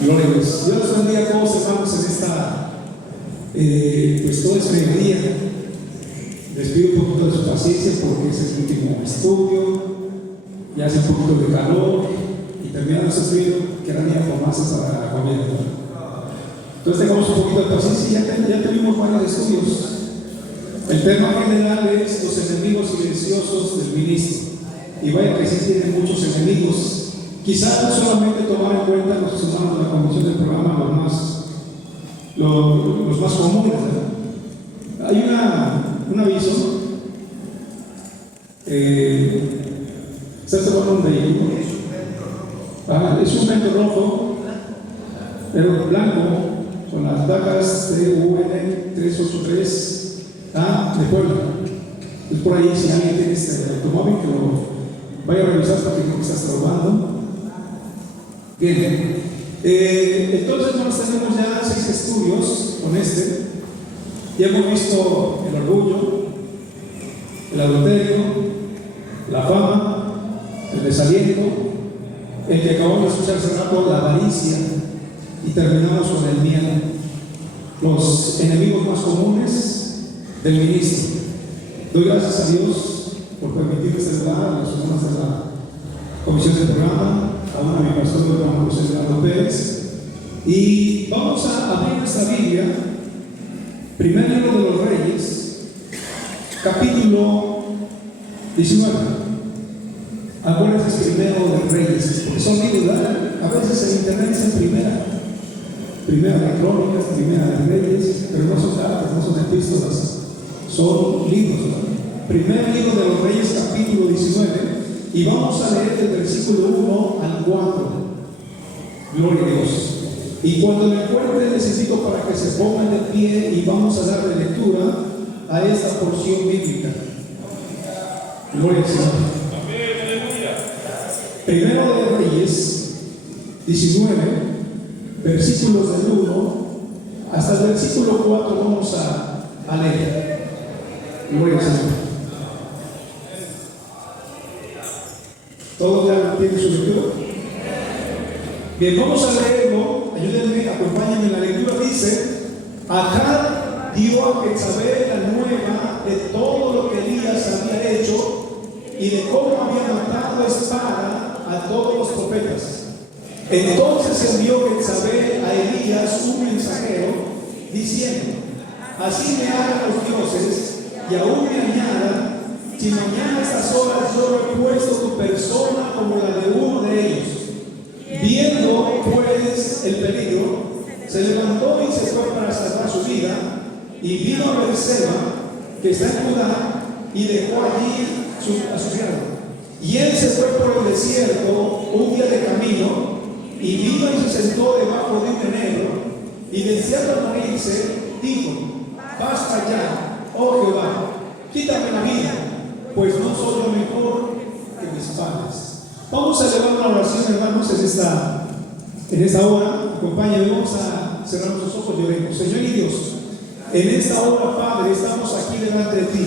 Gloria a Dios. Dios les bendiga a todos, hermanos, en esta, pues todo este día. Les pido un poquito de su paciencia porque es el último estudio, ya hace un poquito de calor y terminando ese estudio quedaría formarse para la comida. Entonces tengamos un poquito de paciencia y ya tuvimos varios estudios. El tema general es los enemigos silenciosos del ministro. Y vaya que sí tienen muchos enemigos. Quizás no solamente tomar en cuenta los hermanos de la comisión del programa los más comunes, ¿verdad? Hay un aviso. Está tomando un vehículo. Es un vento rojo, pero blanco, con las placas TUN 383A de Puebla. Es por ahí, si alguien tiene este automóvil, que lo vaya a revisar porque no está estorbando. Bien, entonces nos tenemos ya 6 estudios con este. Ya hemos visto el orgullo, el adulterio, la fama, el desaliento, el que acabamos de escuchar hace rato, la avaricia, y terminamos con el miedo, los enemigos más comunes del ministro. Doy gracias a Dios por permitirme este lugar, a las personas de la comisión del programa, a mi pastor Juan José Pérez, y vamos a abrir nuestra Biblia, primer libro de los Reyes, capítulo 19. Acuérdense primero de Reyes, porque son libros, a veces en internet dicen primera de Crónicas, primera de Reyes, pero no son cartas, no son epístolas, son libros, ¿no? Primer libro de los Reyes, capítulo 19. Y vamos a leer del versículo 1 al 4. Gloria a Dios. Y cuando me acuerde, necesito para que se pongan de pie y vamos a darle lectura a esta porción bíblica. Gloria al Señor. Primero de Reyes 19, versículos del 1 hasta el versículo 4 vamos a leer. Gloria al Señor. ¿Todos ya tienen su lectura? Bien, vamos a leerlo. Ayúdenme, acompáñenme en la lectura. Dice: Acab dio a Jezabel la nueva de todo lo que Elías había hecho y de cómo había matado a espada a todos los profetas. Entonces envió Jezabel a Elías un mensajero diciendo: Así me hagan los dioses y aún me añadan, si mañana a estas horas yo he puesto tu persona como la de uno de ellos. Viendo pues el peligro, se levantó y se fue para salvar su vida, y vino a Berseba, que está en Judá, y dejó allí a su siervo. Y él se fue por el desierto un día de camino, y vino y se sentó debajo de un enebro, y deseando morirse, dijo: Basta ya, oh Jehová, quítame la vida, pues no soy lo mejor que mis padres. Vamos a elevar una oración, hermanos, en esta hora. Acompáñenme, vamos a cerrar nuestros ojos y oremos. Señor y Dios, en esta hora, Padre, estamos aquí delante de ti,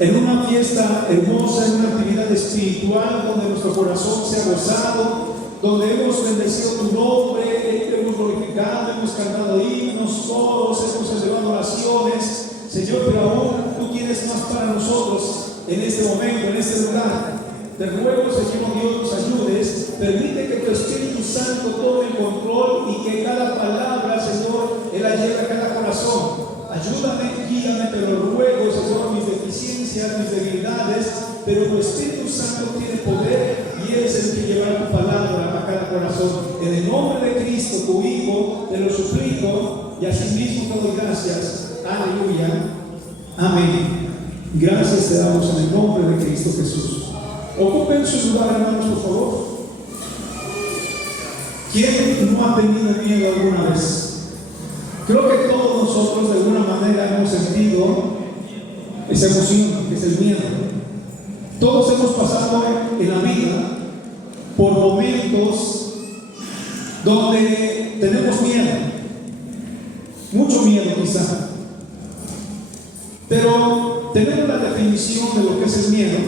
en una fiesta hermosa, en una actividad espiritual donde nuestro corazón se ha gozado, donde hemos bendecido tu nombre, hemos glorificado, hemos cantado himnos, coros, hemos elevado oraciones. Señor, pero aún tú tienes más para nosotros en este momento, en este lugar. Te ruego, Señor Dios, nos ayudes. Permite que tu Espíritu Santo tome el control y que cada palabra, Señor, Él la lleve a cada corazón. Ayúdame, guíame, te lo ruego, Señor, mis deficiencias, mis debilidades, pero tu Espíritu Santo tiene poder y Él es el que llevará tu palabra a cada corazón. En el nombre de Cristo, tu Hijo, te lo suplico y asimismo te doy gracias. Aleluya. Amén. Gracias te damos en el nombre de Cristo Jesús. Ocupen su lugar, hermanos, por favor. ¿Quién no ha tenido miedo alguna vez? Creo que todos nosotros de alguna manera hemos sentido esa emoción, que es el miedo. Todos hemos pasado en la vida por momentos donde tenemos miedo, mucho miedo quizá. Pero tenemos la definición de lo que es el miedo.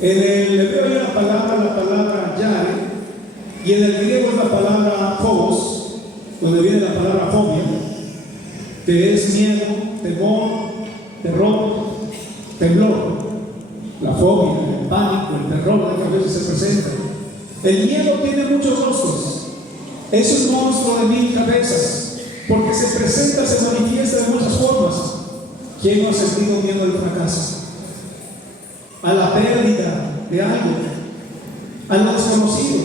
En el hebreo hay una palabra, la palabra yare, Y en el griego es la palabra phobos, donde viene la palabra fobia, que es miedo, temor, terror, temblor. La fobia, el pánico, el terror que a veces se presenta. El miedo tiene muchos rostros. Es un monstruo de 1000 cabezas, porque se presenta, se manifiesta de muchas formas. ¿Quién no ha sentido miedo al fracaso? A la pérdida de algo, a lo desconocido,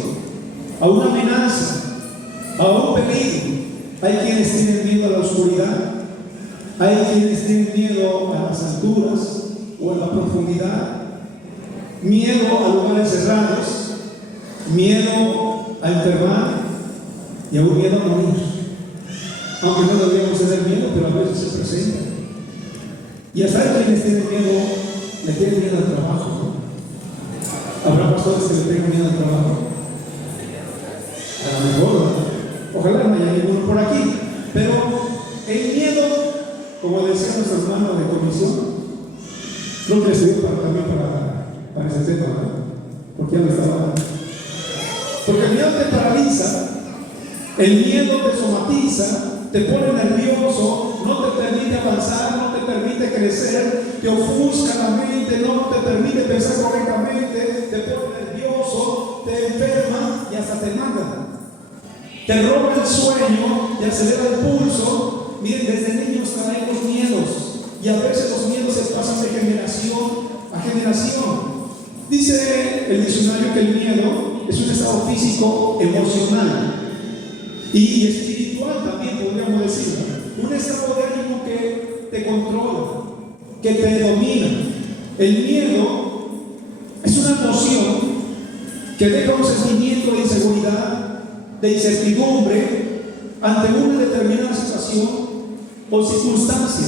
a una amenaza, a un peligro. Hay quienes tienen miedo a la oscuridad, hay quienes tienen miedo a las alturas o a la profundidad, miedo a lugares cerrados, miedo a enfermar y aún miedo a morir. Aunque no deberíamos tener miedo, pero a veces se presenta. Y hasta hay quienes tienen miedo, le tienen miedo al trabajo, ¿no? Habrá pastores que le tengan miedo al trabajo. A lo mejor, ¿no? Ojalá no haya ninguno por aquí. Pero el miedo, como decía nuestro hermano de comisión, creo que estudió también para ese tema, ¿no? Porque ya lo estaba hablando. Porque el miedo te paraliza, el miedo te somatiza, te pone nervioso, no te permite avanzar, no te permite crecer, te ofusca la mente, no te permite pensar correctamente, te pone nervioso, te enferma y hasta te mata. Te roba el sueño y acelera el pulso. Miren, desde niños traemos miedos y a veces los miedos se pasan de generación a generación. Dice el diccionario que el miedo es un estado físico, emocional y espiritual también, podríamos decir. Un estado de ánimo que te controla, que te domina. El miedo es una emoción que deja un sentimiento de inseguridad, de incertidumbre ante una determinada situación o circunstancia.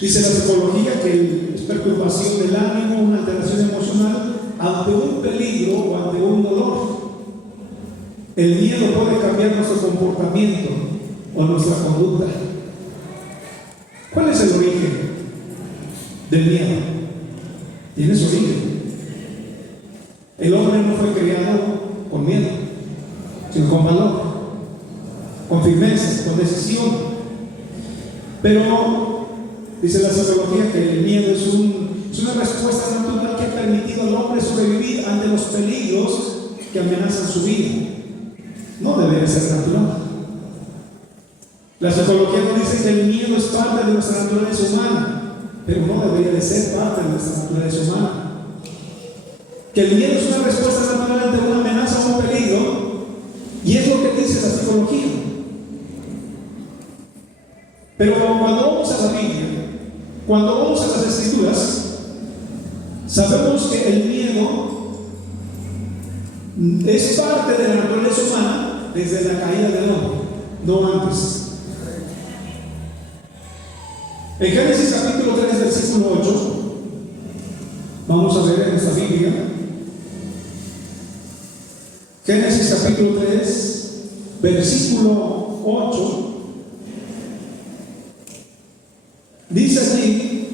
Dice la psicología que es perturbación del ánimo, una alteración emocional ante un peligro o ante un dolor. El miedo puede cambiar nuestro comportamiento o nuestra conducta. ¿Cuál es el origen del miedo? Tiene su origen. El hombre no fue creado con miedo, sino con valor, con firmeza, con decisión. Pero dice la psicología que el miedo es una respuesta natural que ha permitido al hombre sobrevivir ante los peligros que amenazan su vida. No debe ser natural. La psicología nos dice que el miedo es parte de nuestra naturaleza humana, pero no debería de ser parte de nuestra naturaleza humana. Que el miedo es una respuesta natural ante una amenaza o un peligro, y es lo que dice la psicología. Pero cuando vamos a la Biblia, cuando vamos a las Escrituras, sabemos que el miedo es parte de la naturaleza humana desde la caída del hombre, no antes. En Génesis capítulo 3, versículo 8, vamos a ver en nuestra Biblia. Génesis capítulo 3, versículo 8. Dice así: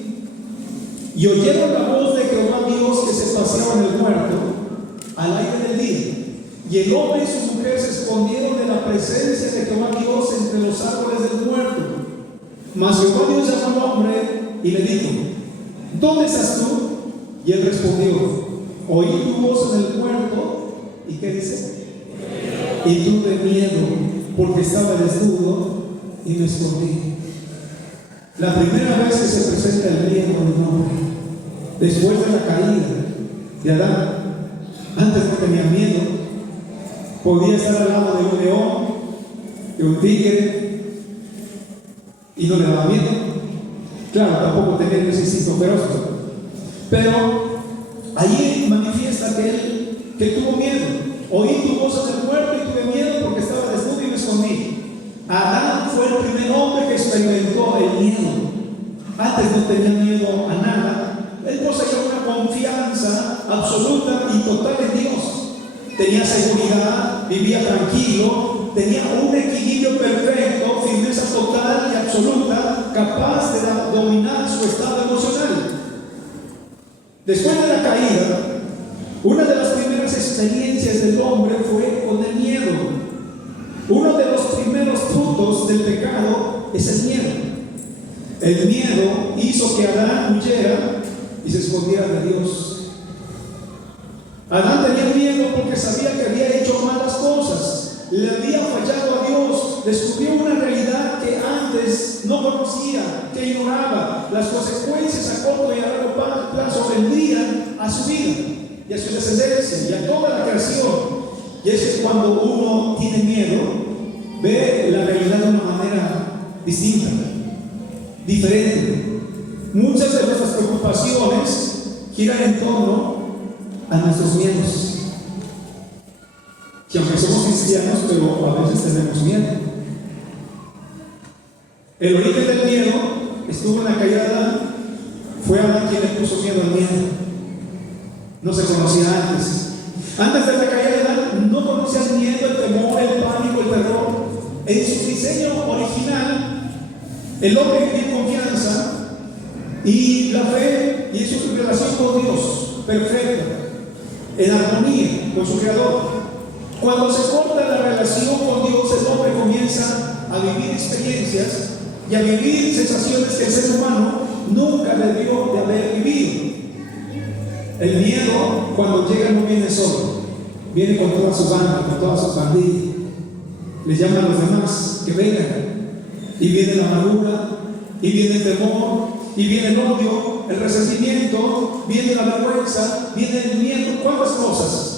y oyeron la voz de Jehová Dios que se paseaba en el huerto al aire del día, y el hombre y su mujer se escondieron de la presencia de Jehová Dios entre los árboles del huerto. Mas Jehová Dios llamó al hombre y le dijo: ¿dónde estás tú? Y él respondió: oí tu voz en el huerto. ¿Y qué dice? Y tuve miedo porque estaba desnudo y me escondí. La primera vez que se presenta el miedo en un hombre, después de la caída de Adán. Antes no tenía miedo, podía estar al lado de un león, de un tigre, y no le daba miedo. Claro, tampoco tenía ese instinto feroz, pero allí manifiesta que tuvo miedo. Oí tu voz en el huerto y tuve miedo porque estaba desnudo y me escondí. Adán fue el primer hombre que experimentó el miedo. Antes no tenía miedo a nada. Él poseía una confianza absoluta y total en Dios. Tenía seguridad, vivía tranquilo, tenía un equilibrio perfecto, firmeza total y absoluta, capaz de dominar su estado emocional. Después de la caída, una de las primeras experiencias del hombre fue es el miedo. El miedo hizo que Adán huyera y se escondiera de Dios. Adán tenía miedo porque sabía que había hecho malas cosas, le había fallado a Dios, descubrió una realidad que antes no conocía, que ignoraba. Las consecuencias a corto y a largo plazo vendrían a su vida y a su descendencia y a toda la creación. Y es que cuando uno tiene miedo, ve la realidad de una manera distinta, diferente. Muchas de nuestras preocupaciones giran en torno a nuestros miedos. Que aunque somos cristianos, pero a veces tenemos miedo. El origen del miedo estuvo en la caída de Adán. Fue Adán quien le puso miedo al miedo. No se conocía antes. Antes de la caída de Adán no conocía el miedo, el temor, el pánico, el terror. En su diseño original, el hombre vivía en confianza y la fe y su relación con Dios perfecta, en armonía con su Creador. Cuando se corta la relación con Dios, el hombre comienza a vivir experiencias y a vivir sensaciones que el ser humano nunca debió de haber vivido. El miedo, cuando llega, no viene solo, viene con toda su banda, con toda su pandilla. Le llaman a los demás que vengan, y viene la amargura, y viene el temor, y viene el odio, el resentimiento, viene la vergüenza, viene el miedo. ¿Cuántas cosas?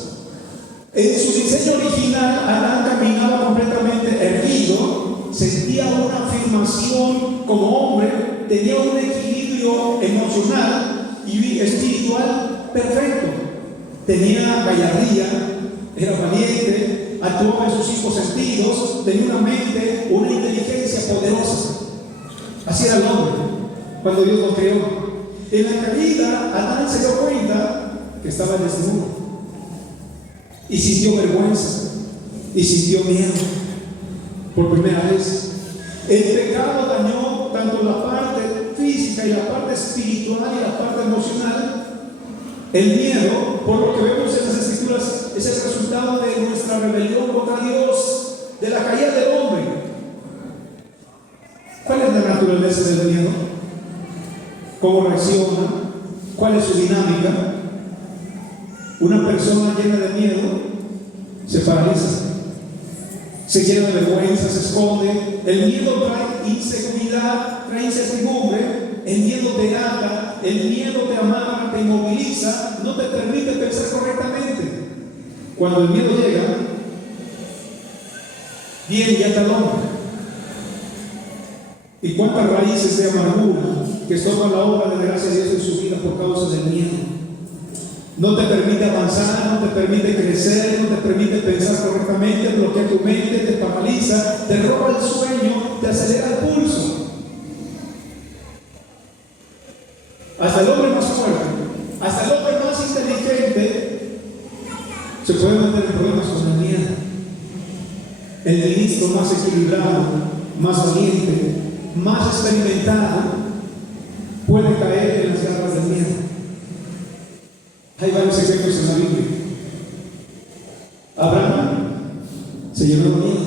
En su diseño original, Adán caminaba completamente erguido, sentía una afirmación como hombre, tenía un equilibrio emocional y espiritual perfecto. Tenía gallardía, era valiente, actuaba en sus 5 sentidos, tenía una mente, una inteligencia poderosa. Así era el hombre cuando Dios lo creó. En la caída, Adán se dio cuenta que estaba desnudo y sintió vergüenza y sintió miedo por primera vez. El pecado dañó tanto la parte física y la parte espiritual y la parte emocional. El miedo, por lo que vemos en las Escrituras, es el resultado de nuestra rebelión contra Dios, de la caída del hombre. ¿Cuál es la naturaleza del miedo? ¿Cómo reacciona? ¿Cuál es su dinámica? Una persona llena de miedo se paraliza, se llena de vergüenza, se esconde. El miedo trae inseguridad, trae incertidumbre. El miedo te ata, el miedo te amarra, te inmoviliza, no te permite pensar correctamente. Cuando el miedo llega, viene y ata al hombre. ¿Y cuántas raíces de amargura que estorban la obra de gracia de Dios en su vida por causa del miedo? No te permite avanzar, no te permite crecer, no te permite pensar correctamente, bloquea tu mente, te paraliza, te roba el sueño, te acelera el pulso. Hasta el hombre más fuerte, hasta el hombre más inteligente se puede meter en problemas con el miedo. El ministro más equilibrado, más valiente, más experimentado puede caer en las garras del miedo. Hay varios ejemplos en la Biblia. Abraham se llenó de miedo.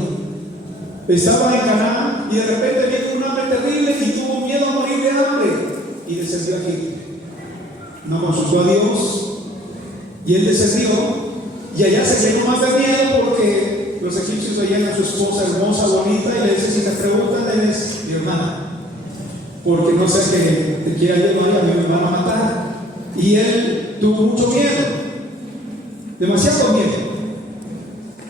Estaba en Canaán y de repente vino un hambre terrible y tuvo miedo a morir de hambre y descendió aquí. No consultó a Dios y él descendió y allá se llenó más de miedo porque los egipcios veían a su esposa hermosa, bonita y le dicen: si te preguntan, eres mi hermana, porque no sé que te quiera llevar y a mí me van a matar. Y él tuvo mucho miedo, demasiado miedo.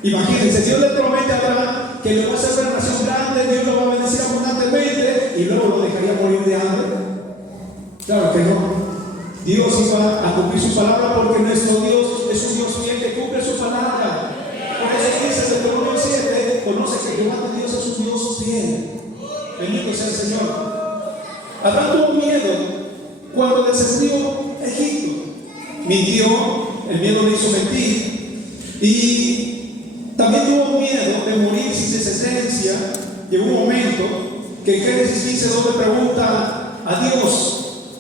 Imagínense, Dios le promete a Abraham que le va a hacer una nación grande, Dios lo va a bendecir abundantemente y luego lo dejaría morir de hambre. Claro que no. Dios iba a cumplir su palabra porque nuestro Dios es un Dios fiel que cumple su palabra. Porque se dice en Deuteronomio 7, conoce que Jehová tu Dios es un Dios fiel. Bendito sea el Señor. Abraham tuvo miedo cuando descendió a Egipto. Mintió, el miedo le hizo mentir. Y también tuvo miedo de morir sin descendencia. Llegó un momento que en Génesis 15:2 le pregunta a Dios: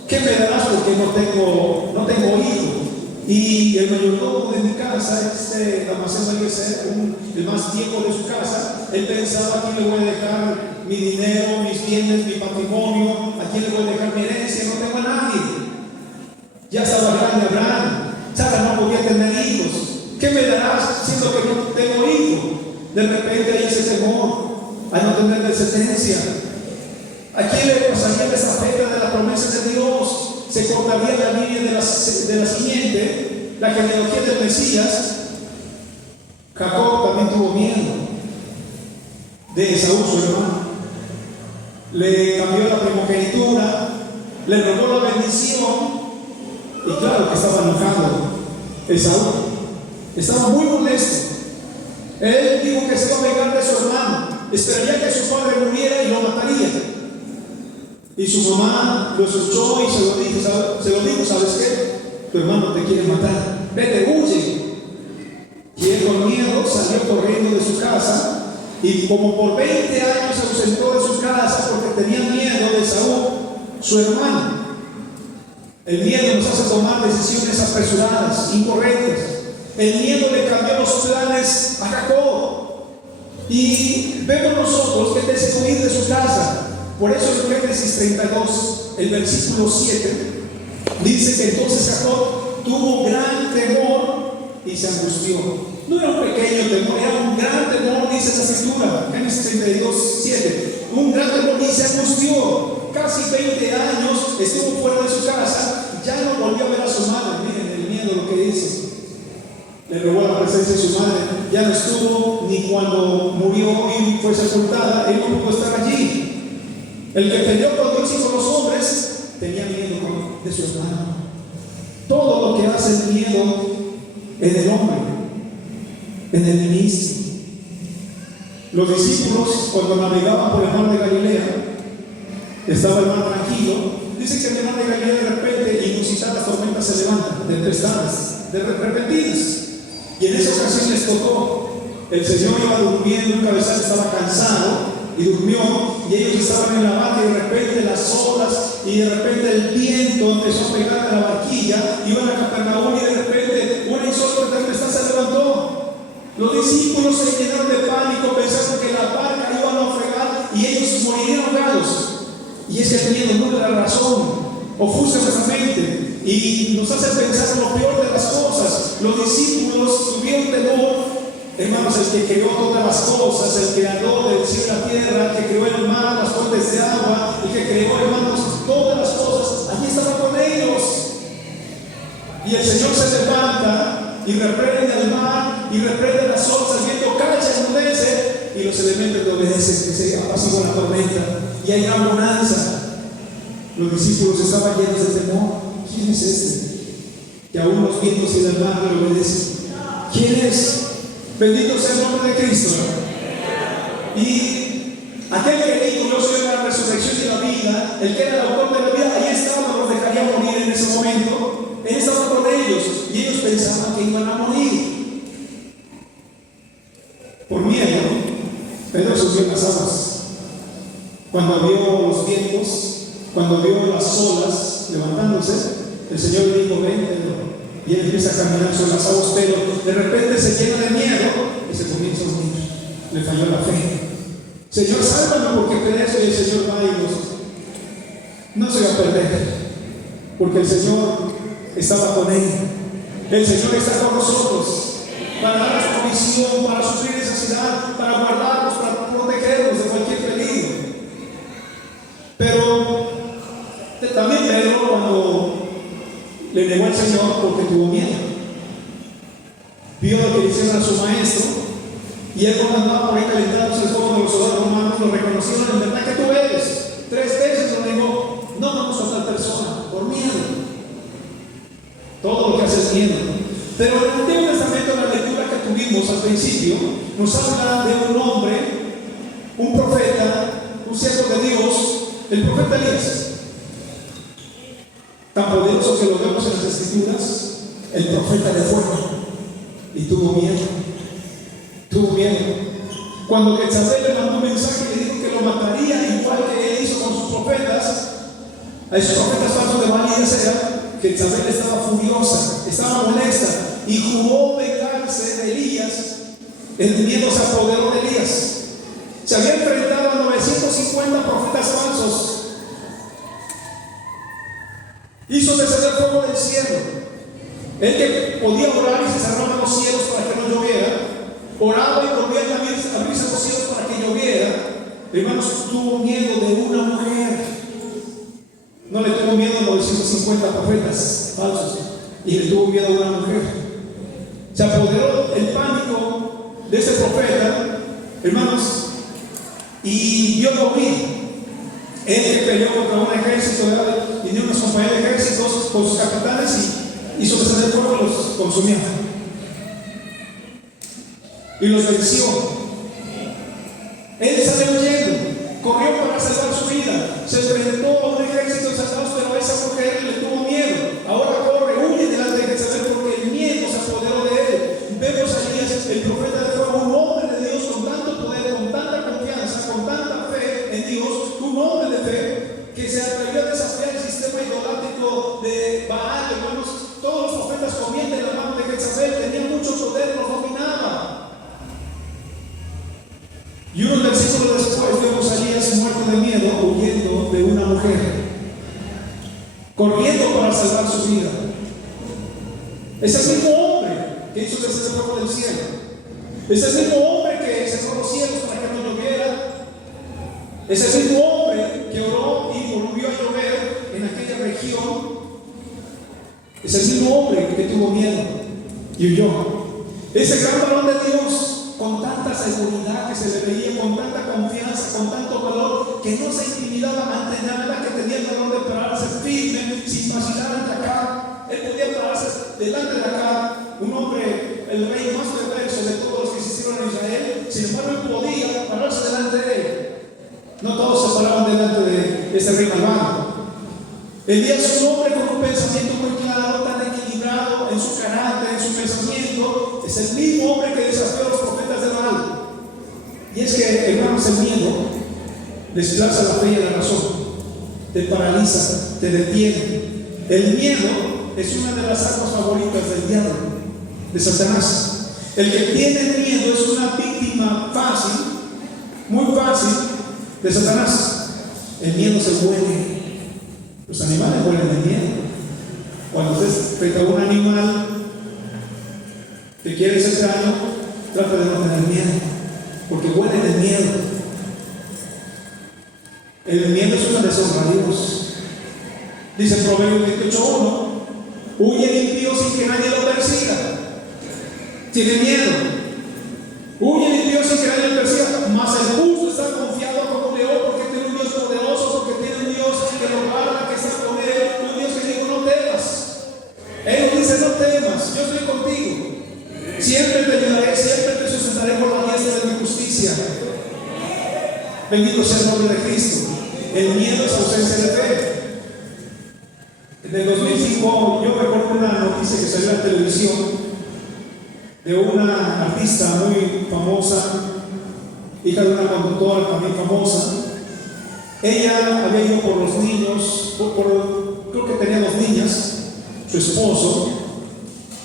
¿qué me darás porque no tengo hijo? Y el mayordomo de mi casa, Damaseno, el más viejo de su casa, él pensaba: aquí le voy a dejar mi dinero, mis bienes, mi patrimonio? ¿A quién le voy a dejar mi herencia? No tengo a nadie. Ya estaba grande Abraham. Sara no podía tener hijos. ¿Qué me darás siendo que no tengo hijos? De repente hay ese temor a no tener descendencia. ¿A quién le pasaría la estafeta de las promesas de Dios? Se cortaría la línea de la simiente, la genealogía del Mesías. Jacob también tuvo miedo de Esaú, su hermano. Le cambió la primogenitura, le robó la bendición. Y claro que estaba enojado Esaú. Estaba muy molesto. Él dijo que se iba a vengar de su hermano. Esperaría que su padre muriera y lo mataría. Y su mamá lo escuchó y se lo dijo, ¿sabes qué? Tu hermano te quiere matar. Vete, huye. Y él con miedo salió corriendo de su casa y como por 20 años se ausentó de su casa porque tenía miedo de Esaú, su hermano. El miedo nos hace tomar decisiones apresuradas, incorrectas. El miedo le cambió los planes a Jacob. Y vemos nosotros que decidió huir de su casa. Por eso en Génesis 32, el versículo 7, dice que entonces Jacob tuvo gran temor y se angustió. No era un pequeño temor, era un gran temor, dice esa escritura. Génesis 32, 7. Un gran temor y se angustió. Casi 20 años estuvo fuera de su casa, ya no volvió a ver a su madre. Miren el miedo lo que dice. Le robó la presencia de su madre, ya no estuvo ni cuando murió y fue sepultada, él no pudo estar allí. El que peleó con Dios y con los hombres tenía miedo de su hermano. Todo lo que hace el miedo en el hombre, en el ministro. Los discípulos, cuando navegaban por el mar de Galilea, estaba el mar tranquilo. Dice que en el mar de Galilea de repente inusitadas tormentas se levantan, tempestades, de repentinas. Y en esa ocasión les tocó. El Señor iba durmiendo, un cabezal estaba cansado y durmió, y ellos estaban en la barca y de repente las olas y de repente el viento empezó a pegar a la barquilla. Iban a Capernaum y de repente una insólita tempestad se levantó. Los discípulos se llenaron de pánico pensando que la barca iba a naufragar y ellos morirían ahogados. Y es que teniendo no de la razón ofusca nuestra mente y nos hace pensar en lo peor de las cosas. Los discípulos tuvieron temor. Hermanos, el que creó todas las cosas, el creador del cielo y la tierra, el que creó el mar, las fuentes de agua, el que creó, hermanos, todas las cosas, allí estaba con ellos. Y el Señor se levanta y reprende al mar y reprende las olas, el viento calla, enmudece y los elementos le obedecen, que se apacigua la tormenta y hay gran bonanza. Los discípulos estaban llenos de temor. ¿Quién es este? Que aún los vientos y el mar le obedecen. ¿Quién es? Bendito sea el nombre de Cristo. Y aquel que dijo: yo soy la resurrección y la vida, el que era el autor de la vida, ahí estaba, los dejaría morir en ese momento. Él estaba con ellos y ellos pensaban que iban a morir. Por miedo, Pedro subió las aguas. Cuando vio los vientos, cuando vio las olas levantándose, el Señor le dijo: ven, Pedro. Y él empieza a caminar sobre las aguas, pero de repente se llena de miedo y se comienza a hundir. Le falló la fe. Señor, sálvame porque crees. Y el Señor va y no se va a perder, porque el Señor estaba con él. El Señor está con nosotros para darnos provisión, para suplir necesidad, para guardarnos, para protegernos de cualquier peligro. Pero también Pedro, cuando le negó al Señor, porque tuvo miedo, vio lo que le hicieron a su maestro, y él cuando andaba por ahí calentándose el fuego de los soldados romanos, lo reconocieron: en verdad que tú eres. 3 veces lo negó. No vamos a tal persona por miedo. Todo lo que hace es miedo. Pero en el Antiguo Testamento, la lectura que tuvimos al principio, nos habla de un hombre, un profeta, un siervo de Dios, el profeta Elías. Tan poderoso que lo vemos en las Escrituras, el profeta de fuego, y tuvo miedo. Cuando Jezabel le mandó un mensaje y le dijo que lo mataría, igual que él hizo con sus profetas, a esos profetas falsos de Baal y de Acera, Jezabel estaba furiosa, estaba molesta y juró vengarse de Elías. El miedo se apoderó de Elías. Se había enfrentado a 950 poderosos. Hizo descender fuego del cielo. Él que podía orar y se cerraban los cielos para que no lloviera, oraba y volvía a abrirse los cielos para que lloviera. Hermanos, tuvo miedo de una mujer. No le tuvo miedo a 950 profetas falsos, y le tuvo miedo a una mujer. Se apoderó el pánico de ese profeta, hermanos, y vio morir. Él que peleó contra un ejército, y dio unas compañías de ejércitos con sus capitanes y hizo descender fuego y los consumió. Y los venció. Él salió huyendo, corrió para salvar su vida, se enfrentó a un ejército de soldados, pero a esa mujer le tuvo miedo. Ahora corre, huye delante de Jezabel porque el miedo se apoderó de él. Vemos a Elías, el profeta de fuego, un hombre de Dios con tanto poder, con tanta confianza, con tanta fe en Dios, un hombre de fe que se atrevió a desafiar el sistema idolátrico de Baal. Hermanos, todos los profetas comían de la mano de Jezabel, tenían mucho poder, los dominaba. Y unos versículos después vemos a Elías muerto de miedo, huyendo de una mujer, corriendo para salvar su vida. Es el mismo hombre que hizo descender fuego del cielo. Es el mismo hombre que cerró los cielos para que no lloviera. Es el mismo hombre que oró y volvió a llover en aquella región. Es el mismo hombre que tuvo miedo y huyó. Ese gran varón de Dios, con tanta seguridad que se le veía, con tanta confianza, con tanto valor, que no se intimidaba ante nada, que tenía el valor de pararse firme, sin vacilar ante acá. Él podía pararse delante de acá, un hombre, el rey más perverso de todos los que existieron en Israel. Sin embargo, él podía pararse delante de él. No todos se paraban delante de ese rey malvado. Elías es un hombre con un pensamiento muy claro, tan equilibrado en su carácter, en su pensamiento. Es el mismo hombre que desafió a los profetas de Baal. Y es que, hermanos, el miedo desplaza la fe y la razón, te paraliza, te detiene. El miedo es una de las armas favoritas del diablo, de Satanás. El que tiene miedo es una víctima fácil, muy fácil, de Satanás. El miedo se huele. Los animales huelen de miedo. Cuando usted frente a un animal que quiere ser extraño, trata de no tener miedo, porque huelen de miedo. El miedo es una deshonra a Dios. Dice Proverbios 28:1: huye el impío sin que nadie lo persiga. Tiene miedo. Huye el impío sin que nadie lo persiga. Mas el justo está confiado como un león, porque tiene un Dios poderoso, porque tiene un Dios que lo guarda, que está con él, un Dios que dice: no temas. Él nos dice: no temas, yo estoy contigo. Siempre te ayudaré, siempre te sustentaré por la diestra de mi justicia. Bendito sea el nombre de Cristo. El miedo es ausencia de fe. En el 2005 yo recuerdo una noticia que salió en la televisión de una artista muy famosa, hija de una conductora también famosa. Ella había ido por los niños, creo que tenía 2 niñas, su esposo,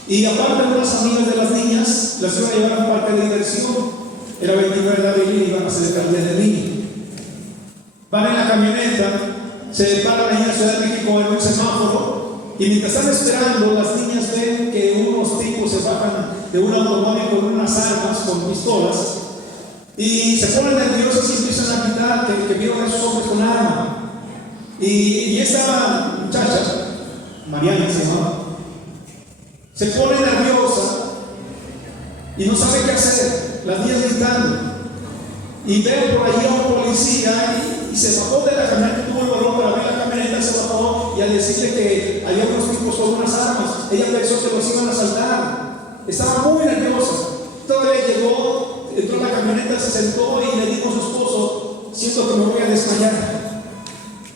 y aparte de las amigas de las niñas, las iba a llevar a un parque de diversión. Era 29 de abril y iban a celebrar el día del niño. Van en la camioneta, se paran ahí en la Ciudad de México en un semáforo, y mientras están esperando, las niñas ven que unos tipos se bajan de un automóvil con unas armas, con pistolas, y se ponen nerviosas y empiezan a gritar que vieron a esos hombres con arma. Y esta muchacha, Mariana se llamaba, se pone nerviosa y no sabe qué hacer. Las niñas gritando, y veo por allí a un policía y se bajó de la camioneta, tuvo el valor para abrir la camioneta, se bajó, y al decirle que había unos tipos con unas armas, ella pensó que los iban a asaltar. Estaba muy nerviosa. Todavía llegó, entró en la camioneta, se sentó y le dijo a su esposo: siento que me voy a desmayar.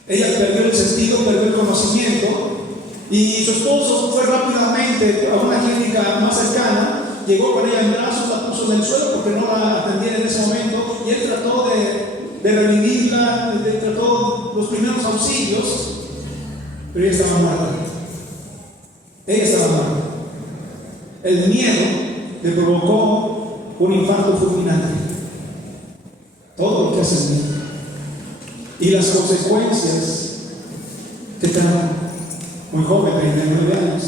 Ella perdió el sentido, perdió el conocimiento, y su esposo fue rápidamente a una clínica más cercana. Llegó con ella en brazos, la puso en el suelo porque no la atendían en ese momento, y él trató de revivirla, trató los primeros auxilios, pero ella estaba muerta. Ella estaba muerta. El miedo le provocó un infarto fulminante. Todo lo que hace el miedo. Y y las consecuencias que trae. Muy joven, 39 años,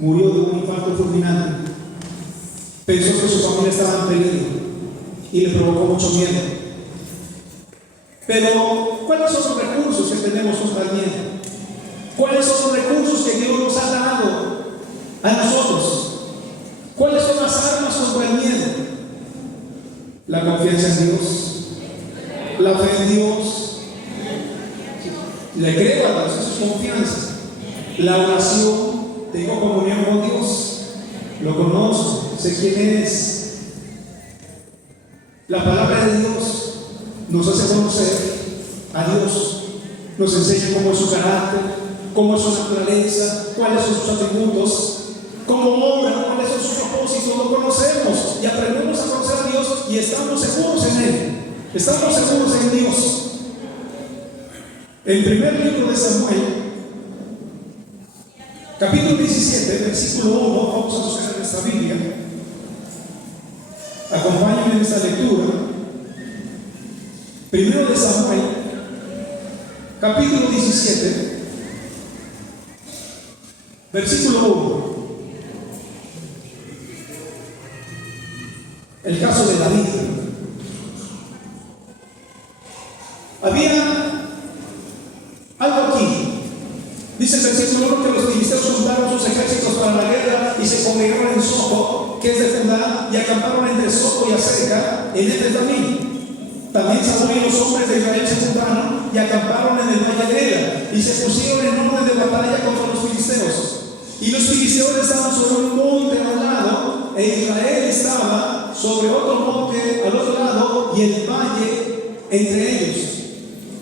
murió de un infarto fulminante. Pensó que su familia estaba en peligro y le provocó mucho miedo. Pero, ¿cuáles son los recursos que tenemos contra el miedo? ¿Cuáles son los recursos que Dios nos ha dado a nosotros? ¿Cuáles son las armas contra el miedo? La confianza en Dios, la fe en Dios, le creo a Dios, eso es confianza. La oración, tengo comunión con Dios, lo conozco, sé quién es. La palabra de Dios nos hace conocer a Dios, nos enseña cómo es su carácter, cómo es su naturaleza, cuáles son sus atributos, cómo obra, cuáles son sus propósitos. Lo conocemos y aprendemos a conocer a Dios y estamos seguros en Él, estamos seguros en Dios. El primer libro de Samuel, capítulo 17, versículo 1, vamos a buscar en nuestra Biblia. Acompáñenme en esta lectura. Primero de Samuel, capítulo 17, versículo 1. El caso de David. Había algo aquí. Dice el versículo 1 que los filisteos juntaron sus ejércitos para la guerra y se congregaron en Soco, que es de Judá, y acamparon entre Soco y Aseca, en David. También Saúl y los hombres de Israel se juntaron y acamparon en el valle de Ela, y se pusieron en orden de batalla contra los filisteos. Y los filisteos estaban sobre un monte a un lado, e Israel estaba sobre otro monte al otro lado, y el valle entre ellos.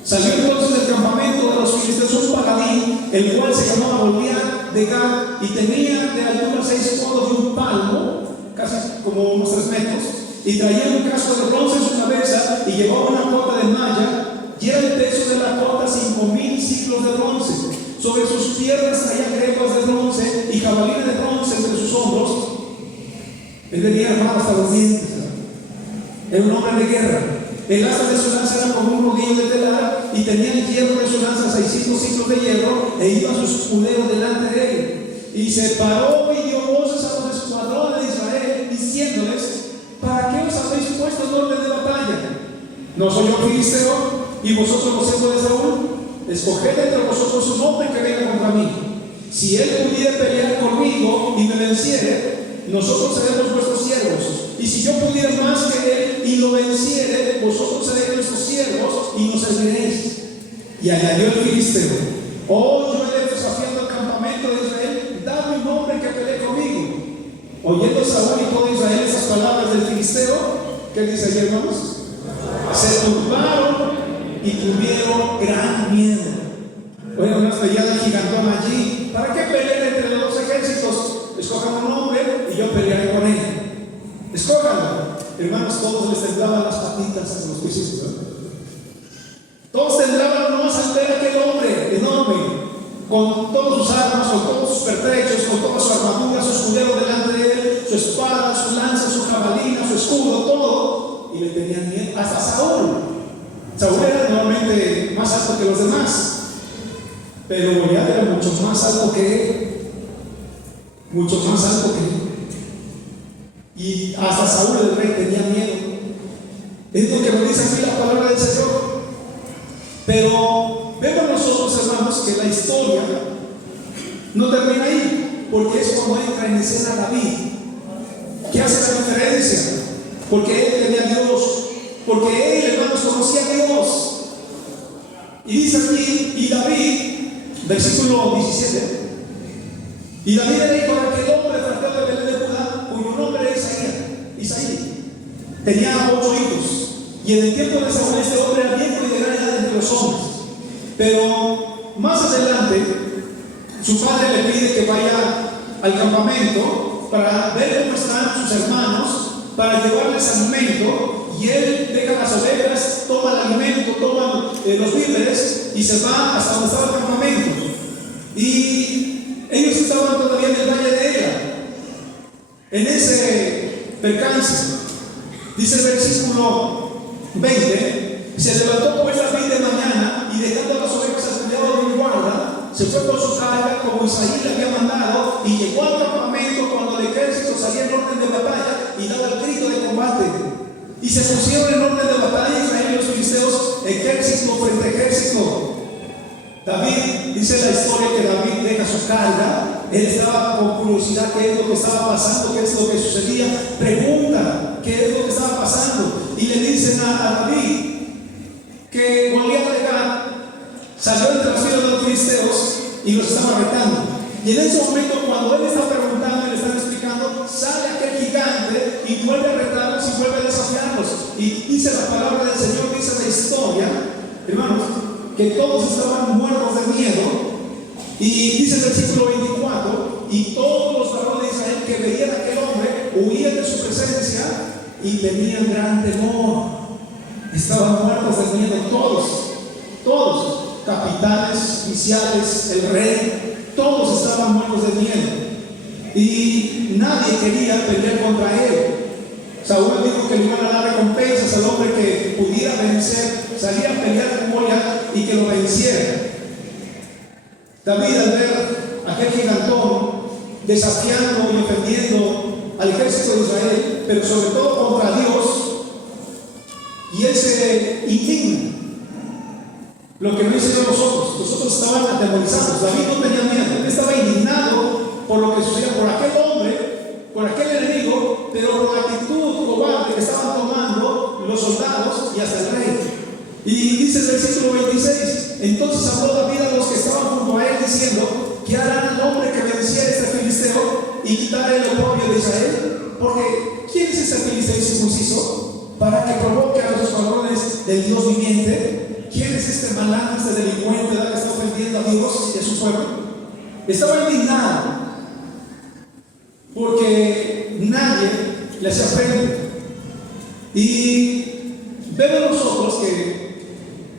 Salió entonces del campamento de los filisteos un paladín, el cual se llamaba Goliat de Gat, y tenía de altura 6 codos de un palmo, casi como unos 3 metros, y traía un casco de bronce en su cabeza, y llevaba una cota de malla, y era el peso de la cota 5,000 ciclos de bronce. Sobre sus piernas traía grepas de bronce y jabalina de bronce entre sus hombros. Él tenía armado hasta los dientes, era un hombre de guerra. El asta de su lanza era como un rodillo de telar, y tenía el hierro de su lanza 600 ciclos de hierro, e iba su escudero delante de él. Y se paró y dio voces a los escuadrones de Israel, diciéndoles: ¿para qué os habéis puesto en orden de batalla? ¿No soy yo filisteo y vosotros los hijos de Saúl? Escoged entre vosotros un hombre que venga contra mí. Si él pudiera pelear conmigo y me venciere, nosotros seremos vuestros siervos. Y si yo pudiera más que él y lo venciere, vosotros seréis nuestros siervos y nos serviréis. Y añadió el filisteo: oh, yo he desafiando al campamento de Israel, dadme un hombre que pelee conmigo. Oyendo Saúl y todo Israel esas palabras del filisteo, ¿qué dice ahí, hermanos? Se turbaron y tuvieron gran miedo. Bueno, una estrellada gigantona allí. ¿Para qué pelear entre los dos ejércitos? Escojan un hombre y yo pelearé con él. Escójanlo. Hermanos, todos les temblaban las patitas a los juicios, ¿verdad? Todos temblaban, no más al ver aquel hombre enorme, con todas sus armas, con todos sus pertrechos, con toda su armadura, su escudero delante de él, su espada, su lanza, su jabalina, su escudo, todo. Y le tenían miedo. Hasta Saúl. Saúl era normalmente más alto que los demás, pero Goliat era mucho más alto que él. Mucho más alto que él. Y hasta Saúl el rey tenía miedo. Es lo que nos dice aquí la palabra del Señor. Pero vemos nosotros, hermanos, que la historia no termina ahí, porque es cuando entra en escena David. ¿Qué hace la diferencia? Porque él tenía a Dios, porque él, hermanos, conocía a Dios. Y dice aquí, y David, versículo 17, y David le dijo a aquel hombre tratado de Belén de Judá, cuyo nombre es Isaí. Tenía 8 hijos, y en el tiempo de Saúl este hombre era viejo y de gran edad entre los hombres. Pero más adelante, su padre le pide que vaya al campamento para ver cómo están sus hermanos, para llevarles alimento, y él deja las ovejas, toma el alimento, toma los víveres y se va hasta donde estaba el campamento. Y ellos estaban todavía en el valle de Ela. En ese percance, dice el versículo 20, Se levantó pues David de mañana y dejando las ovejas al cuidado de un guarda, se fue con su carga como Isaí le había mandado y llegó al campamento cuando el ejército salía en orden de batalla y daba el grito de combate. Y se pusieron en orden de batalla Israel y los filisteos, ejército frente a ejército. David, dice la historia que David deja su carga, él estaba con curiosidad qué es lo que estaba pasando, qué es lo que sucedía, pregunta qué es lo que estaba pasando y le dicen a David que Goliat de Gat salió entre las filas de los filisteos y los estaba retando. Y en ese momento, cuando él está preguntando y le están explicando, sale aquel gigante y vuelve a retarlos y vuelve a desafiarlos. Y dice la palabra del Señor, dice la historia, hermanos, que todos estaban muertos de miedo. Y dice el versículo 24, y todos los varones de Israel que veían a aquel hombre huían de su presencia y tenían gran temor. Estaban muertos de miedo todos, capitanes, oficiales, el rey, todos estaban muertos de miedo. Y nadie quería pelear contra él. Saúl dijo que le iban a dar recompensas al hombre que pudiera vencer, salía a pelear con Goliat y que lo venciera. David, al ver a aquel gigantón desafiando y ofendiendo al ejército de Israel, pero sobre todo contra Dios, y él se indigna. Lo que no hicieron nosotros estaban atemorizados. David no tenía miedo, él estaba indignado por lo que sucedía, por aquel hombre, por aquel enemigo, pero por la actitud cobarde que estaban tomando los soldados y hasta el rey. Y dice el versículo 26, entonces habló David a los que estaban junto a él diciendo, ¿qué harán al hombre que venciera este filisteo y quitara el oprobio de Israel? Porque ¿quién es ese filisteo incircunciso para que provoque a los varones del Dios viviente? ¿Quién es este malandro, este delincuente que está ofendiendo a Dios y a su pueblo? Estaba indignado porque nadie le hacía frente. Y vemos nosotros que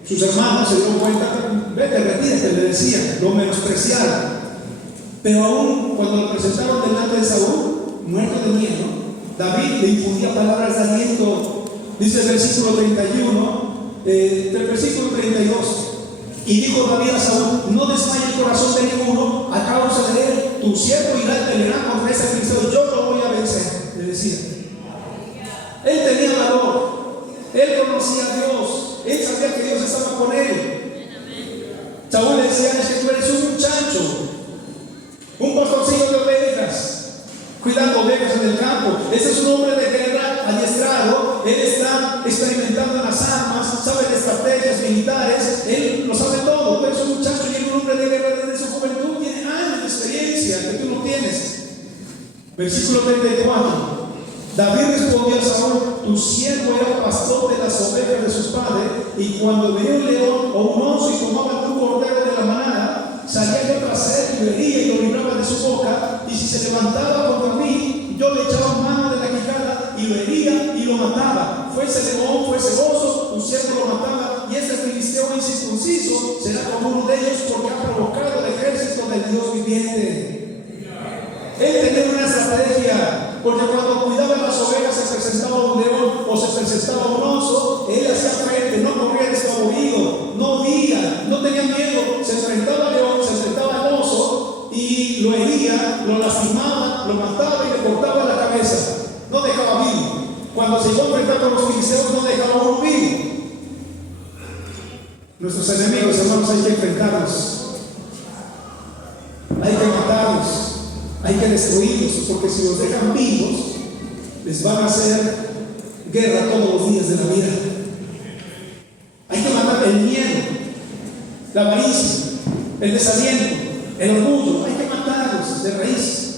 sus hermanos se dieron cuenta, vete, retírate, le decían, lo menospreciaron. Pero aún cuando lo presentaron delante de Saúl, muerto de miedo, David le infundía palabras de aliento. Dice el versículo 31, del versículo 32, y dijo David a Saúl, no desmaye el corazón de ninguno a causa de él, tu siervo irá y peleará contra ese filisteo, yo lo voy a vencer, le decía. Él tenía valor, él conocía a Dios, él sabía que Dios estaba con él. Saúl le decía, es que tú eres un muchacho, un pastorcillo de ovejas, cuidando ovejas en el campo. Ese es un hombre de guerra adiestrado, él está experimentando las armas, sabe de estrategias militares, él lo sabe todo. Pero es un muchacho y es un hombre de guerra desde su juventud, tiene años de experiencia que tú no tienes. Versículo 34, David respondió a Saúl, tu siervo era pastor de las ovejas de sus padres, y cuando veía un león o un oso y tomaba un cordero de la manada, salía yo tras él y lo hería y lo libraba de su boca, y si se levantaba contra mí, yo le echaba mano de la quijada y lo hería y lo mataba. Fuese león, fuese oso, tu siervo lo mataba, y ese filisteo incircunciso será como uno de ellos, porque ha provocado el ejército del Dios viviente. Él tenía una estrategia, porque cuando cuidaba las ovejas se presentaba un león o se presentaba un oso, él hacía frente, no corría desfavorido, no huía, no tenía miedo, se enfrentaba al león, se enfrentaba al oso y lo hería, lo lastimaba, lo mataba y le cortaba la cabeza, no dejaba vivo. Cuando se iba a enfrentar con los filisteos no dejaba uno vivo. Nuestros enemigos, hermanos, hay que enfrentarlos, hay que matarlos, hay que destruirlos, porque si los dejan vivos, les van a hacer guerra todos los días de la vida. Hay que matar el miedo, la avaricia, el desaliento, el orgullo. Hay que matarlos de raíz,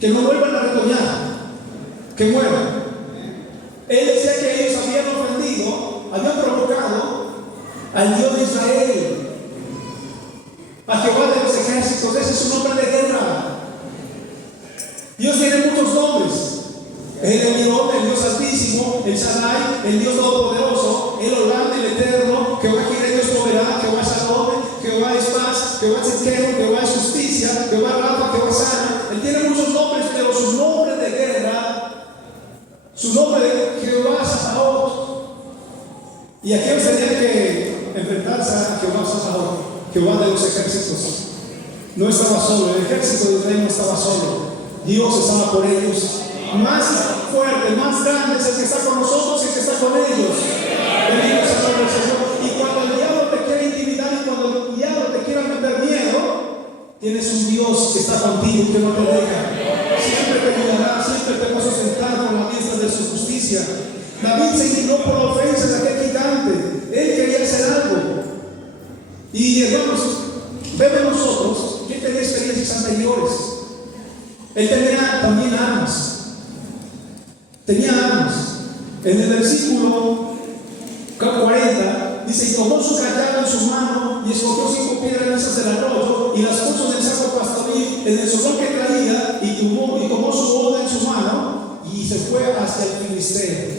que no vuelvan a retoñar, que mueran. Él decía que ellos habían ofendido, habían provocado al Dios de Israel, a Jehová de los ejércitos. Ese es un nombre de guerra. Dios tiene muchos nombres: el Elión, el Dios Altísimo, el Shaddai, el Dios Todopoderoso, el Olam, el Eterno, Jehová Jireh, Dios proveerá, Jehová Shalom, Jehová es paz, Jehová es Tzidkenu, Jehová es justicia, Jehová Rafa, Jehová sana. Él tiene muchos nombres, pero su nombre de guerra, su nombre de Jehová Sabaoth. Y aquellos tenían que enfrentarse a Jehová Sabaoth, Jehová de los ejércitos. No estaba solo, el ejército de Israel no estaba solo. Dios estaba por ellos. Más fuerte, más grande es el que está con nosotros que el que está con ellos. Bendito sea el nombre del Señor. Y cuando el diablo te quiere intimidar y cuando el diablo te quiere meter miedo, tienes un Dios que está contigo y que no te deja. Siempre te ayudará, siempre te va a sustentar con la diestra de su justicia. David se indignó por la ofensa de aquel gigante. Él quería hacer algo. Y hermanos, vemos nosotros que tenía experiencias anteriores. Él tenía también armas. Tenía armas. En el versículo 40 dice: y tomó su callado en su mano y escogió 5 piedras del arroyo y las puso en el saco pastoril en el sudor que traía y tomó su boda en su mano y se fue hacia el filisteo.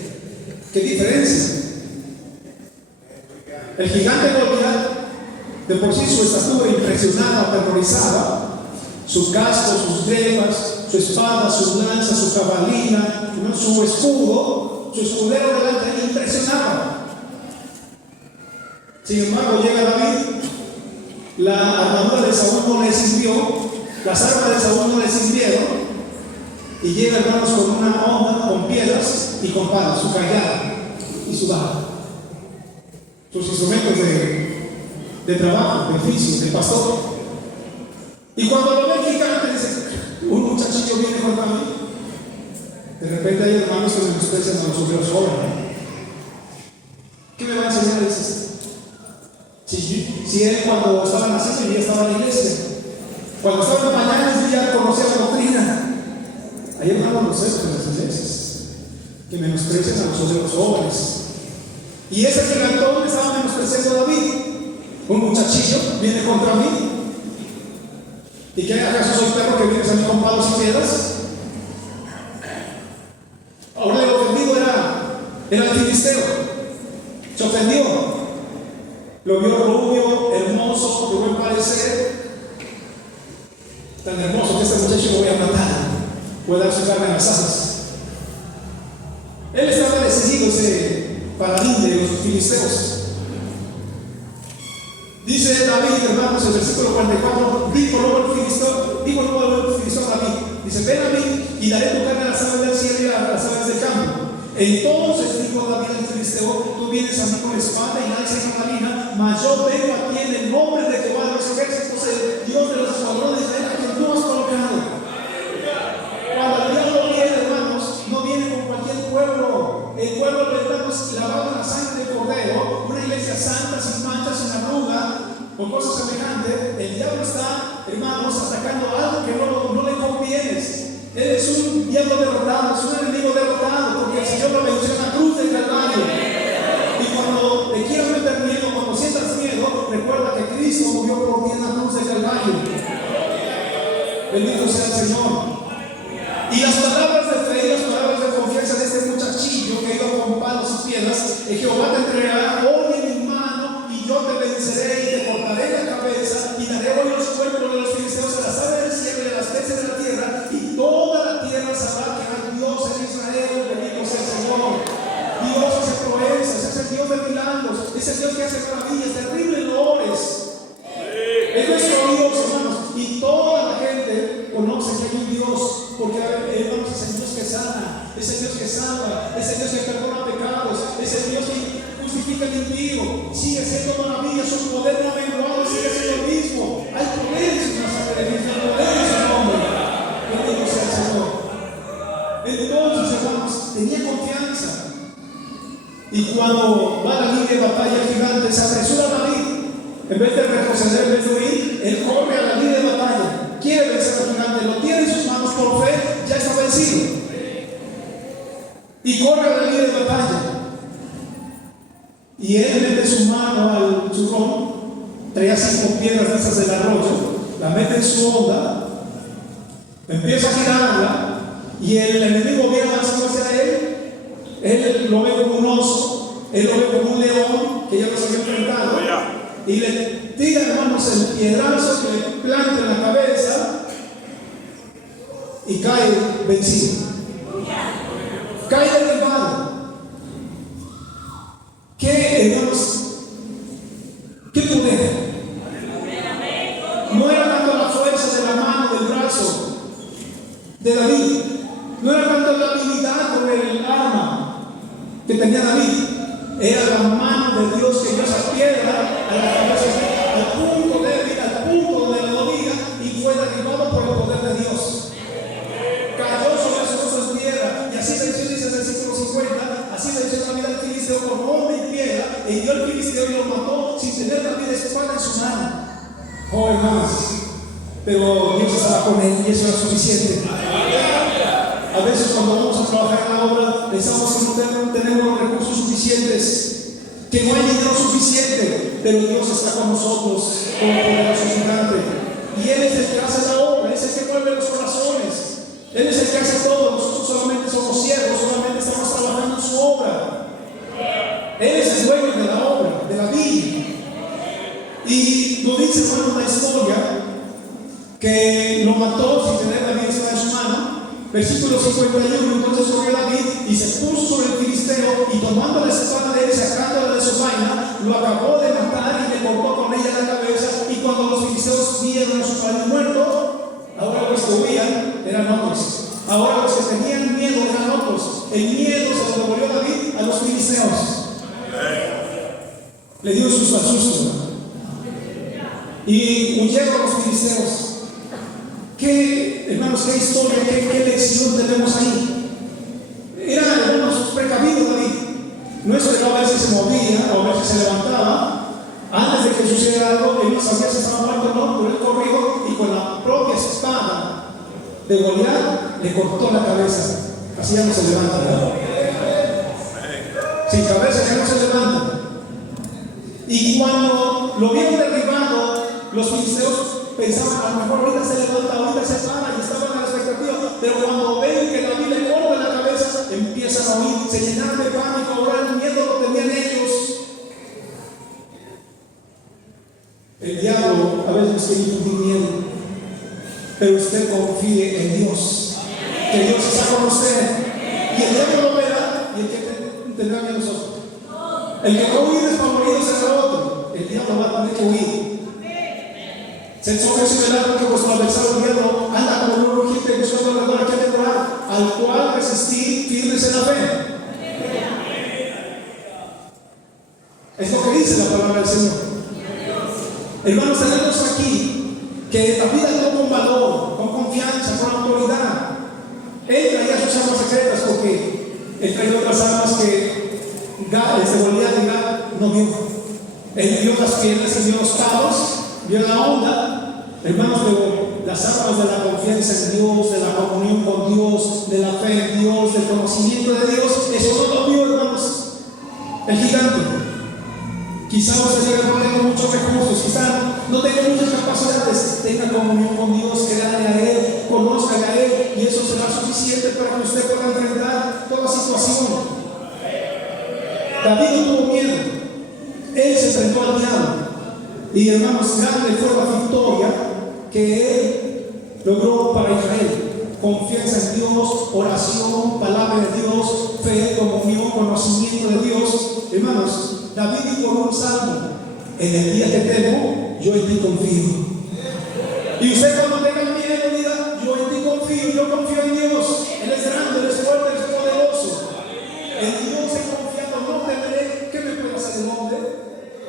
¿Qué diferencia? El gigante Goliat, de por sí su estatura impresionaba, aterrorizaba. Su casco, sus grebas, su espada, sus lanzas, su jabalina, su escudo, su escudero delante, impresionaba. Sin embargo, llega David, la armadura de Saúl no le sirvió, las armas de Saúl no le sirvieron, y llega, hermanos, con una honda, con piedras y con palos, su callado y su vara, sus instrumentos de trabajo, de oficio, de pastor. Y cuando lo ve el gigante, dice: un muchachillo viene contra mí. De repente hay hermanos que menosprecian a los obreros jóvenes. ¿Qué me va a enseñar? Si él cuando estaba naciendo ya estaba en la iglesia, cuando estaba en mañana ya conocía la doctrina. Hay hermanos los de las iglesias que menosprecian a los obreros jóvenes. Y ese gigantón estaba menospreciando a David. Un muchachillo viene contra mí. ¿Y qué acaso soy perro que vienes a mí con palos y piedras? Ahora el ofendido era el filisteo. Se ofendió. Lo vio rubio, hermoso, de buen parecer. Tan hermoso que este muchacho lo voy a matar. Voy a dar su carne en las asas. Él estaba decidido, ese paladín de los filisteos. Dice David, hermanos, en el versículo 44, dijo luego el filisteo a David, dice: ven a mí y daré tu carne a las aves del cielo y a las aves del campo. Entonces dijo David al filisteo: tú vienes a mí con espada y lanza y jabalina, mas yo vengo a ti en el nombre de Jehová de los ejércitos, el Dios de los escuadrones de Israel, a quien tú has colocado. Cuando el diablo viene, hermanos, no viene con cualquier pueblo. El pueblo de hermanos lavado en la sangre del cordero, una iglesia santa, sin manchas, sin arruga, con cosas semejantes. El diablo está, hermanos, atacando algo que no le conviene. Él es un diablo derrotado, es un enemigo derrotado, porque el Señor lo venció en la cruz del Calvario. Y cuando te quieras meter miedo, cuando sientas miedo, recuerda que Cristo murió por ti en la cruz del Calvario. Bendito sea el Señor. Y las palabras de fe y las palabras de confianza de este muchachillo que iba con palos y piedras: Jehová te entregará hoy en mi mano y yo te venceré y te cortaré la cabeza y daré hoy los cuerpos de los filisteos a las aves del cielo y a las peces de la tierra, y toda la tierra sabrá que hay Dios en Israel. Bendito sea el Señor. Dios hace proezas, es el Dios de milagros, es el Dios que hace maravillas, terribles loores. Es nuestro Dios, hermanos, y toda la gente conoce que hay un Dios, porque hermanos, es el Dios que sana, es el Dios que salva, es el Dios que perdona pecados, es el Dios que justifica el impío, sigue haciendo maravillas, su poder no ha menguado, sigue siendo el mismo. Hay poder en su sangre, hay poder en su nombre. Bendito sea el Señor. Entonces, hermanos, tenía confianza. Y cuando va a la línea de batalla, el gigante se apresura a David. En vez de retroceder, en vez de huir, él corre a la línea de batalla. Quiere vencer al gigante, lo tiene en sus manos por fe, ya está vencido. Y corre a la línea de batalla. Y él mete su mano al zurrón, traía 5 piedras de esas del arroyo, la mete en su onda, empieza a girarla, y el enemigo viene avanzando hacia él lo ve como un oso, él lo ve como un león, que ya los había enfrentado, y le tira, hermanos, el piedrazo que le planta en la cabeza, y cae vencido. Cae derribado. ¿Qué, hermanos? No era tanto la habilidad con el arma que tenía David, era la mano de Dios que dio esa piedra a la cabeza, al punto débil, al punto donde la rodilla, y fue derribado por el poder de Dios. Cayó sobre sus ojos en tierra, y así venció, dice en el versículo 50, así venció David al filisteo con monte y piedra, e hirió al filisteo y lo mató sin tener David espada en su mano. Oh, hermanos, pero Dios estaba con él y eso era suficiente. A veces cuando vamos a trabajar en la obra pensamos que no tenemos los recursos suficientes, que no hay dinero suficiente, pero Dios está con nosotros como poderoso gigante. Y Él es el que hace la obra, es el que mueve los corazones, Él es el que hace todo. Nosotros solamente somos siervos, solamente estamos trabajando en su obra. Él es el dueño de la obra, de la vida. Y lo dice, hermano, la historia que lo mató sin tener la vida en su mano. Versículo 51, entonces corrió David y se puso sobre el filisteo y tomando la espada de él, sacándola de su vaina, lo acabó de matar y le cortó con ella la cabeza. Y cuando los filisteos vieron a su padre muerto, ahora los que huían eran otros. Ahora los que tenían miedo eran otros. El miedo se lo devolvió David a los filisteos. Le dio sus asustos y huyeron los filisteos. ¿Qué, hermanos, qué historia, qué lección tenemos ahí? Era, hermanos, precavido David. No esperaba a ver si se movía o a ver si se levantaba. Antes de que sucediera algo, él no sabía si estaba muerto o no, pero él corrió y con la propia espada de Goliat le cortó la cabeza. Así ya no se levanta, ¿verdad? Sin cabeza ya no se levanta. Y cuando lo vieron derribado, los filisteos pensaban, a lo mejor ahorita se levanta, ahorita se para, y estaban a la expectativa. Pero cuando ven que David le corta la cabeza, empiezan a oír, se llenaron de pánico. Ahora el miedo lo tenían ellos. El diablo a veces quiere infundir miedo, pero usted confíe en Dios, que Dios está con usted, y el diablo lo verá, y el que tendrá miedo nosotros. El que no huye desfavorido será otro. El diablo va a tener que huir. Se sobre ese velado que vuestro adversario el diablo anda como un rugiente buscando alrededor a quien devorar, al cual resistir firmes en la fe. Es lo que dice la palabra del Señor. Hermanos, tenemos aquí que David actuó con valor, con confianza, con autoridad. Él traía sus armas secretas porque él traía otras armas que Goliat y Gad no vio. Él vio las piedras y vio los cabos, vio la onda. Hermanos, pero las armas de la confianza en Dios, de la comunión con Dios, de la fe en Dios, del conocimiento de Dios, eso no lo vio, hermanos, el gigante. Quizá usted diga, no tengo muchos recursos, quizá no tengo muchas capacidades. Tenga comunión con Dios, créale a Él, conozca a Él, y eso será suficiente para que usted pueda enfrentar toda situación. David no tuvo miedo, él se enfrentó al diablo. Y hermanos, grande fue la victoria que él logró para Israel. Confianza en Dios, oración, palabra de Dios, fe, comunión, conocimiento de Dios. Hermanos, David dijo en un salmo: en el día que temo, yo en ti confío. Y usted cuando tenga miedo diga: yo en ti confío, yo confío en Dios. Él es grande, Él es fuerte, Él es poderoso. En Dios he confiado, no temeré. ¿Qué me puede hacer el hombre?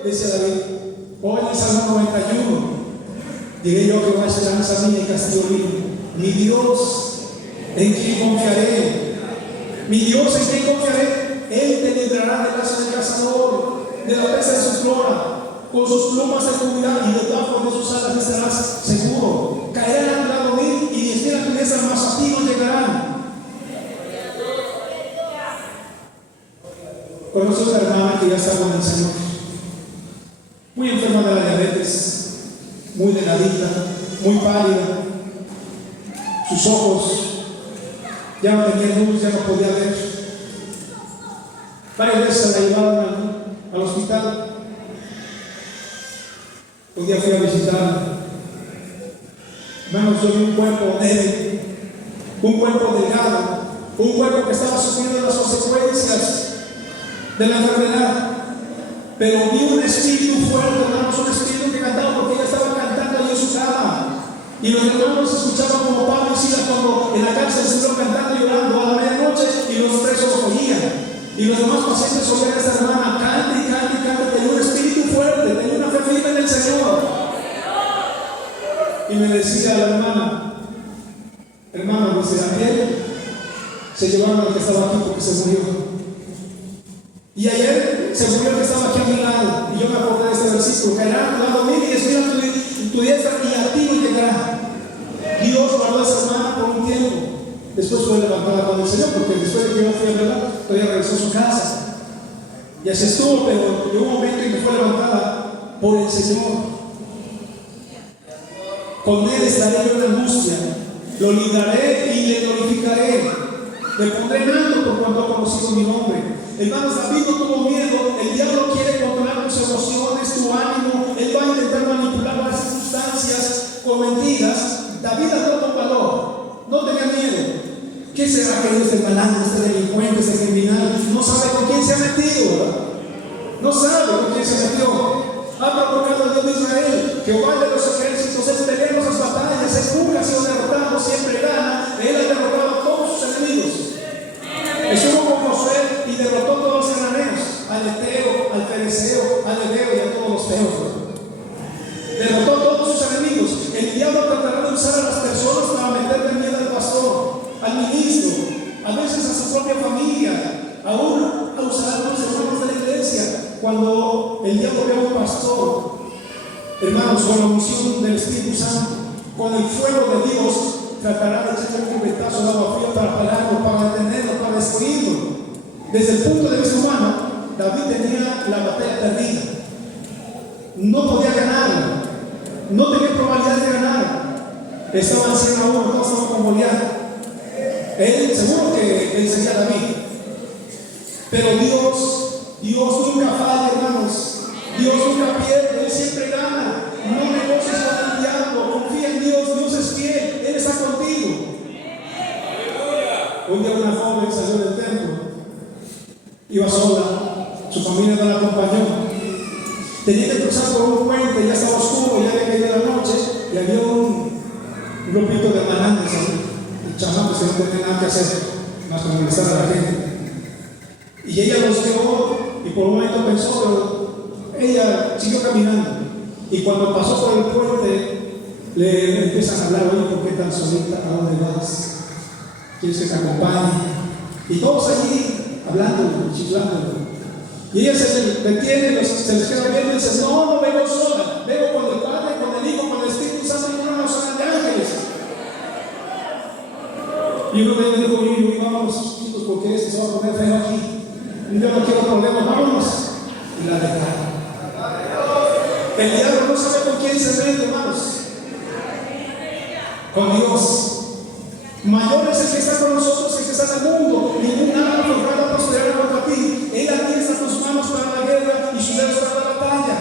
Decía David. Hoy en el Salmo 91 diré yo que va a ser lanza mía y castillo mío. Mi Dios, ¿en quién confiaré? Mi Dios, ¿en quién confiaré? Él te librará del lazo del cazador, de la presa de su flora. Con sus plumas te cubrirá y debajo de sus alas estarás seguro. Caerán al lado de él y 10,000 a tu diestra, mas a ti no llegarán. Conozco a una hermana que ya está con el Señor, muy enferma de la diabetes, muy delgadita, muy pálida. Sus ojos ya no tenían luz, ya no podía ver. Varias veces la llevaron al hospital. Un día fui a visitarla. Hermanos, yo vi un cuerpo débil, un cuerpo delgado, un cuerpo que estaba sufriendo las consecuencias de la enfermedad. Pero vi un espíritu fuerte, hermanos, un espíritu que cantaba, porque ella estaba cantando allí en su cama. Y los hermanos escuchaban como Pablo y Silas cuando en la cárcel estuvieron cantando y llorando. me decía la hermana, dice, ayer se llevaron al que estaba aquí porque se murió. Y ayer se murió el que estaba aquí a mi lado. Y yo me acordé de este versículo: caerá a tu lado mil y estuvieron tu diestra y a ti no llegará. Dios guardó a esa hermana por un tiempo. Después fue levantada por el Señor, porque después de que yo fui a verla, todavía regresó a su casa. Y así estuvo, pero llegó un momento en que fue levantada por el Señor. Con él estaré yo en la angustia, lo libraré y le glorificaré. Le pondré en alto por cuanto ha conocido mi nombre. Hermanos, David no tuvo miedo. El diablo quiere controlar tus emociones, tu ánimo. Él va a intentar manipular las circunstancias con mentiras. David actuó con valor, no tenía miedo. ¿Qué será que es el malandro, este delincuente, este criminal? No sabe con quién se ha metido, ¿verdad? No sabe con quién se metió. Ha provocado al Dios de Israel, Jehová de los ejércitos. Él pelea esas batallas, él nunca ha sido derrotado, siempre gana. Él ha derrotado a todos sus enemigos. Estuvo con Josué y derrotó a todos los cananeos, al Eteo, al Fereceo, al Ebeo y a todos los feos. Derrotó a todos sus enemigos. El diablo tratará de usar a las personas para meterle miedo al pastor, al ministro, a veces a su propia familia, aún a usar a los hermanos de la iglesia. Cuando el diablo ve a un pastor, hermanos, con la unción del Espíritu Santo, con el fuego de Dios, tratará de echarle un ventazo de agua fría para pararlo, para detenerlo, para destruirlo. Desde el punto de vista humano, David tenía la batalla perdida. No podía ganarla, no tenía probabilidad de ganar. Estaban 100 a 1, todos estaban con Goliat. Él seguro que él sería David. Pero Dios nunca falla, hermanos. Dios nunca pierde, Él siempre gana. No negocies con el diablo, confía en Dios, Dios es fiel, Él está contigo. Un día una joven salió del templo, iba sola, su familia no la acompañó. Tenía que cruzar por un puente, ya estaba oscuro, ya había caído la noche, y había un grupito de malandros, chamacos que no tenían nada que hacer, más que molestar a la gente. Y ella los vio y por un momento pensó, pero ella siguió caminando. Y cuando pasó por el puente, le empiezan a hablar: oye, ¿por qué tan solita? ¿A dónde vas? ¿Quieres que te acompañe? Y todos allí hablando, chiflando. Y ella se detiene, se les queda viendo y dice: no vengo sola, vengo con el Padre, con el Hijo, con el Espíritu Santo, y no son de ángeles. Y uno de ellos dijo: oye, vamos chicos, porque este se va a poner feo aquí. Yo no quiero problemas, vámonos. Y la dejaron. El diablo no sabe con quién se mete, hermanos. Con Dios. Mayor es el que está con nosotros que el que está en el mundo. Ningún arma forjada prosperará contra ti. Él atiesta tus manos para la guerra y sus dedos para la batalla.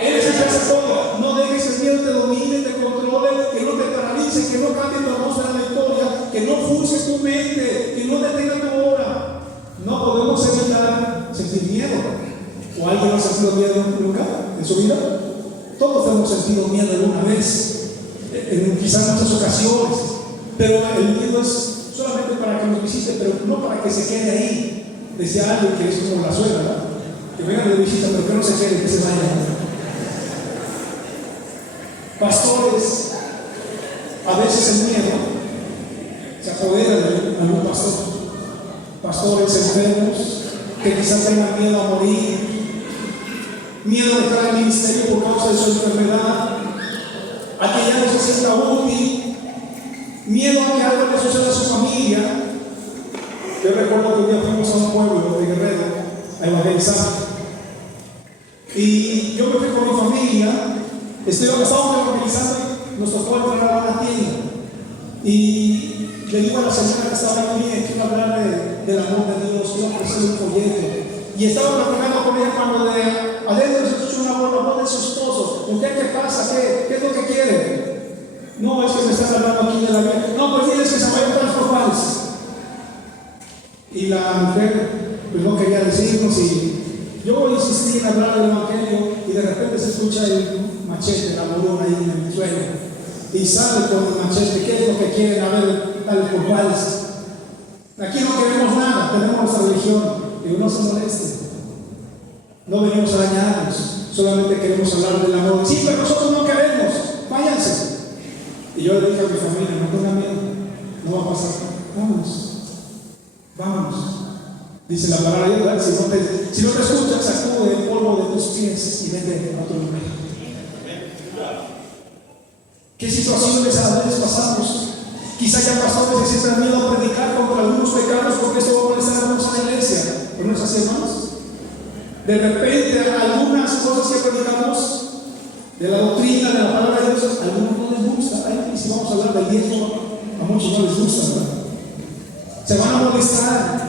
Él es el que hace todo. No dejes que el miedo te domine, te controle, que no te paralice, que no cambie tu atmósfera de la victoria, que no fuerce tu mente, que no detenga tu obra. No podemos evitar sentir miedo. ¿O alguien no ha sentido miedo nunca en su vida? Todos hemos sentido miedo alguna vez, quizás en muchas ocasiones. Pero el miedo es solamente para que nos visite, pero no para que se quede ahí. Decía alguien que es como la suegra, ¿verdad? Que vengan de visita, pero que no se quede, que se vaya. Pastores, a veces el miedo se apodera de algún pastor. Pastores enfermos que quizás tengan miedo a morir, miedo a dejar el ministerio por causa de su enfermedad, a que ya no se sienta útil, miedo a que algo le suceda a su familia. Yo recuerdo que un día fuimos a un pueblo de Guerrero a evangelizar, y yo me fui con mi familia. Estábamos evangelizando y nos tocó entrar a una tienda, y le digo a la señora que estaba ahí: quiero hablar del amor de Dios, quiero ofrecer un folleto. Y estaba platicando con ella cuando de adentro se escuchó una voz de su esposo: ¿usted qué pasa? ¿Qué es lo que quiere? No, es que me están hablando aquí de la vida. No, pues tienes que saber cuántos portales. Y la mujer pues no quería decirnos, y yo insistí en hablar del evangelio, y de repente se escucha el machete, la bolona ahí en el suelo, y sale con el machete. ¿Qué es lo que quieren? A ver, dale por cuáles. Aquí no queremos nada, tenemos nuestra religión. Digo, no se moleste, no venimos a dañarnos, solamente queremos hablar del amor. Sí, pero nosotros no queremos, váyanse. Y yo le dije a mi familia, no tengan miedo, no va a pasar, vámonos. Dice la palabra de Dios, si no te escuchas, sacude el polvo de tus pies y vete a otro lugar. ¿Qué situaciones a veces pasamos? Quizá ya pastores que sientan miedo a predicar contra algunos pecados porque eso va a molestar a algunos en la iglesia. ¿Pero no es así, hermanos? De repente, algunas cosas que predicamos de la doctrina, de la palabra de Dios, a algunos no les gusta. Y si vamos a hablar del diezmo, a muchos no les gusta, ¿verdad? Se van a molestar.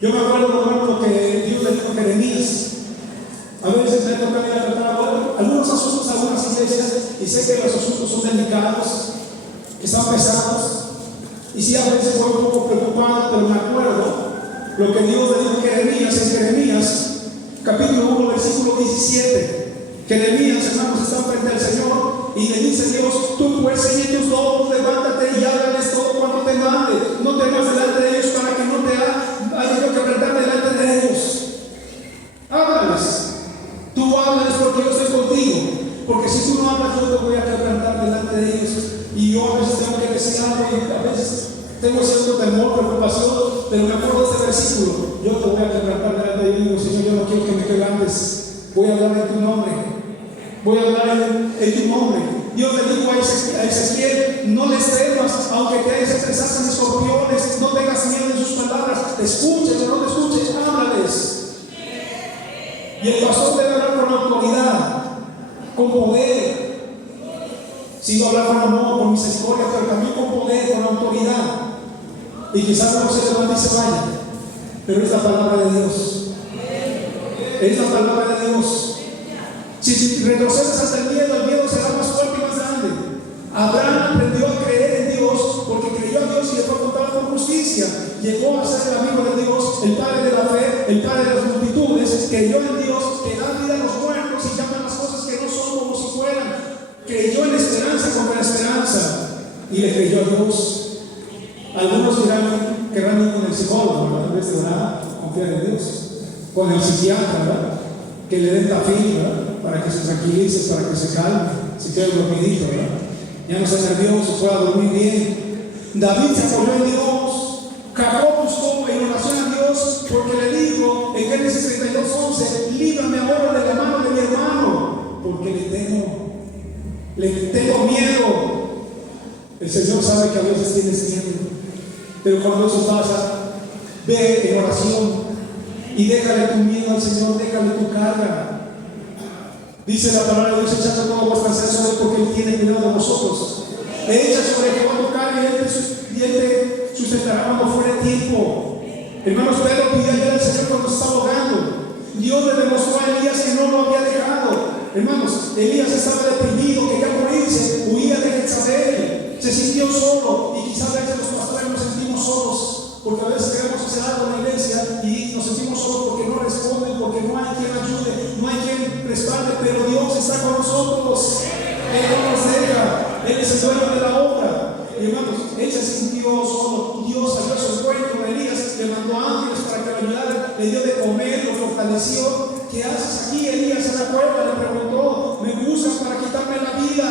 Yo me acuerdo, hermano, lo que Dios le dijo a Jeremías. A veces me toca ir a tratar algunos asuntos, algunas iglesias, y sé que los asuntos son delicados, que están pesados. Y sí, a veces voy un poco preocupado, pero me acuerdo lo que Dios le dijo a Jeremías en Jeremías, capítulo 1, versículo 17. Jeremías, hermanos, está frente al Señor y le dice Dios: tú pues ceñe tus lomos, levántate y háblales todo cuanto te mande. No temas delante de ellos para que no te haya yo que enfrentar delante de ellos. Háblales. Tú háblales porque yo estoy contigo. Porque si tú no hablas, yo te voy a quebrantar delante de ellos. Y yo a veces tengo que decir algo y a veces tengo cierto temor, preocupación, pero me acuerdo de este versículo: yo te voy a quebrantar delante de ellos. Y digo: Señor, yo no quiero que me quebrantes. Voy a hablar en tu nombre. Voy a hablar en tu nombre. Dios le dijo a Ezequiel: no les temas, aunque te expresasen escorpiones, no tengas miedo en sus palabras. Escuches o no te escuches, háblales. Y el pastor debe hablar con autoridad, con poder. Si no hablar con amor, con misericordia, pero también con poder, con autoridad. Y quizás no se levante y se vaya, pero es la palabra de Dios. Es la palabra de Dios. Si retrocedes hasta el miedo será más fuerte y más grande. Abraham aprendió a creer en Dios porque creyó a Dios y le fue contado por justicia. Llegó a ser el amigo de Dios, el padre de la fe, el padre de las multitudes. Creyó en Dios, que da vida a los muertos y llama las cosas que no son como si fueran. Creyó en la esperanza contra la esperanza y le creyó a Dios. Algunos querrán ir con el psicólogo, ¿verdad? En vez de orar, confiar en Dios. Con el psiquiatra, ¿verdad? Que le den tafil, ¿verdad? Para que se tranquilice, para que se calme, si quede dormidito, ¿verdad? Ya no esté nervioso, pueda dormir bien. David se apoyó en Dios. Jacob buscó en oración a Dios porque le dijo en Génesis 32:11: líbrame ahora de la mano de mi hermano, porque le tengo miedo. El Señor sabe que a veces tienes miedo, pero cuando eso pasa, ve en oración y déjale tu miedo al Señor, déjale tu carga. Dice la palabra de Dios: echando toda vuestra ansiedad sobre Él porque Él tiene cuidado de vosotros. Echa sobre Jehová tu carga y Él te sustentará cuando fuere tiempo. Hermanos, Pedro pidió ayuda al Señor cuando se estaba ahogando. Dios le demostró a Elías que no lo había dejado. Hermanos, Elías estaba deprimido, quería morirse, huía de Jezabel, se sintió solo. Y quizás a veces los pastores nos sentimos solos, porque a veces queremos hacer algo en la iglesia y nos sentimos solos porque no responden, porque no hay quien ayude, no hay quien respalde, pero Dios está con nosotros. Él no nos deja, Él es el dueño de la obra. Y hermanos, Él se sintió solo. Dios salió a su encuentro de Elías, le mandó ángeles para que lo ayudaran, le dio de comer, lo fortaleció. ¿Qué haces aquí, Elías, en la cueva? Le preguntó. Me buscan para quitarme la vida.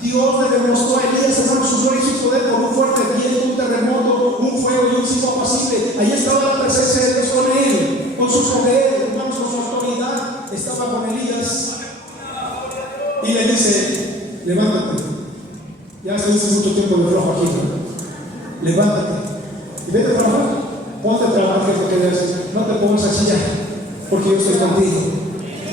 Dios le demostró a Elías, hermanos, su gloria y su poder con un fuerte viento, un terremoto, un fuego y un silbo apacible. Ahí estaba la presencia de Dios con él, con su poder, hermanos, con su autoridad. Estaba con Elías y le dice: levántate. Ya estuviste mucho tiempo de flojo aquí, ¿no? Levántate y vete a trabajar. Ponte a trabajar, que es lo que debes hacer. No te pongas a chillar, porque yo estoy contigo.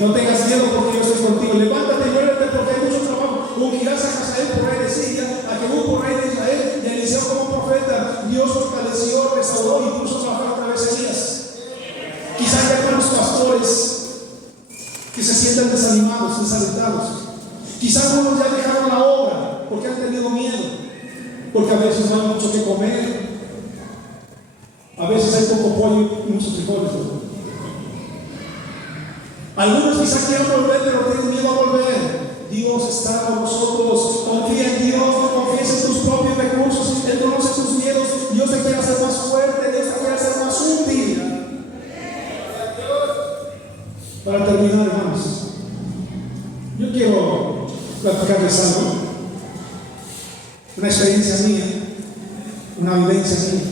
No tengas miedo, porque yo estoy contigo. Levántate y muévete, porque hay mucho trabajo. Ungirás a Hazael por rey de Siria, a Jehú por rey de Israel, y a Eliseo como profeta. Dios fortaleció, restauró y puso a trabajar otra vez Elías. Quizás hay algunos pastores que se sientan desanimados, desalentados. Quizás algunos ya dejaron la obra porque han tenido miedo, porque a veces no hay mucho que comer, a veces hay poco pollo y muchos frijoles. Algunos quizás quieran volver, pero tienen miedo a volver. Dios está con nosotros. Confía en Dios, no confíes en tus propios recursos. Él conoce tus miedos. Dios te quiere hacer más fuerte, Dios te quiere hacer más útil. Para terminar, hermanos, yo quiero platicarles algo. una experiencia mía, una vivencia mía.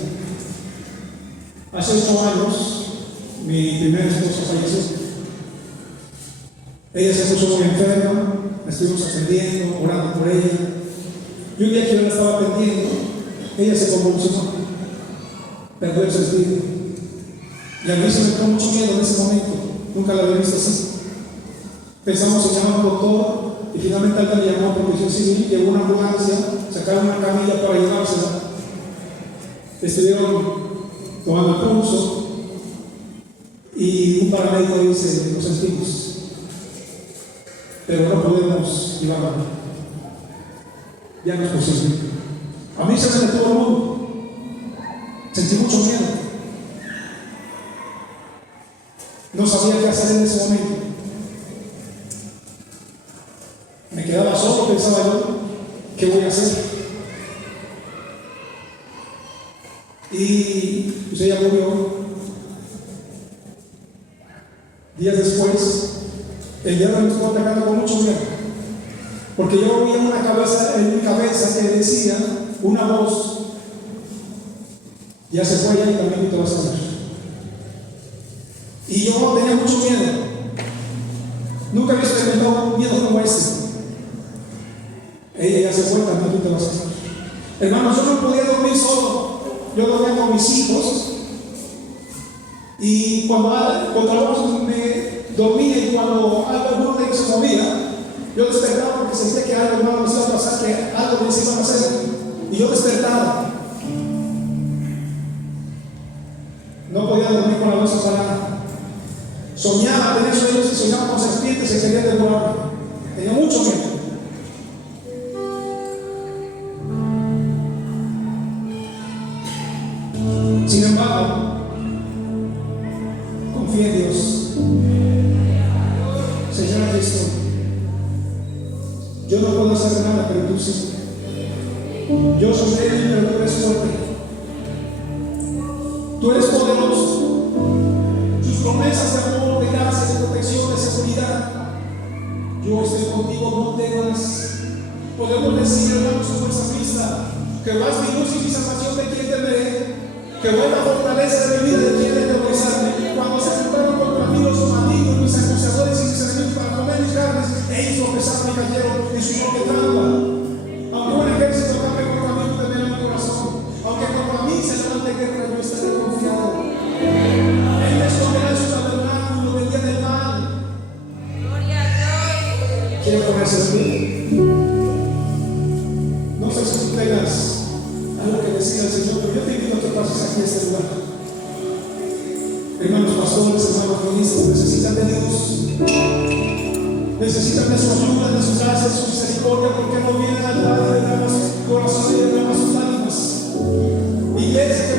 Hace 8 años, mi primera esposa falleció. Ella se puso muy enferma, la estuvimos atendiendo, orando por ella. Y un día que yo la estaba atendiendo, ella se convulsionó, perdió el sentido. Y a mí se me dio mucho miedo en ese momento, nunca la había visto así. Pensamos en llamar a un doctor y finalmente alguien le llamó a Protección Civil, llegó una ambulancia, sacaron una camilla para llevársela. Estuvieron tomando el pulso y un paramédico dice: lo sentimos, pero no podemos llevarla. Ya no es posible. A mí se me detuvo el mundo. Sentí mucho miedo. No sabía qué hacer en ese momento. Me quedaba solo, pensaba yo, ¿qué voy a hacer? Y pues ella murió. Días después, el diablo me estuvo atacando con mucho miedo, porque yo oía una cabeza en mi cabeza que decía, una voz: ya se fue ella y también te vas a ver. Y yo tenía mucho miedo. Nunca había experimentado un miedo como este. Ella ya se fue, también tú te vas a ver. Hermanos, yo no podía dormir solo. Yo dormía con mis hijos. Y cuando me dormía y cuando alguno de ellos se movía, yo despertaba porque sentía que algo malo me iba a pasar, que algo me iba a hacer. Y yo despertaba. No podía dormir con la luz apagada. Soñaba, tenía sueños y soñaba con serpientes que querían devorarme. Tenía mucho miedo. Sin embargo, confía en Dios. Señor Cristo, yo no puedo hacer nada, pero tú sí. Yo soy débil, pero tú eres fuerte. Tú eres poderoso. Tus promesas de amor, de gracia, de protección, de seguridad. Yo estoy contigo, no temas. Podemos decir, hermanos, en nuestra vista, que vas mi luz y mi salvación, ¿de quién temeré? Que buena fortaleza de mi vida, ¿de quién atemorizarme? Cuando se juntaron contra mí los malignos, mis acusadores y mis enemigos para comer mis carnes, ellos tropezaron y cayeron en su propia trampa. Aunque un ejército acampe contra mí, no temerá mi corazón. Aunque contra mí se levante guerra, yo estaré confiado. Él me esconderá en su tabernáculo del día del mal. ¿Quiere ponerse de pie? No sé si tú tengas algo que decir al Señor, pero yo te invito a que pases aquí a este lugar. Hermanos pastores, hermanos ministros, necesitan de Dios, necesitan de su ayuda, de su gracia, de su misericordia, porque no vienen al Padre de derramar sus corazones y derramar sus lágrimas. Iglesia,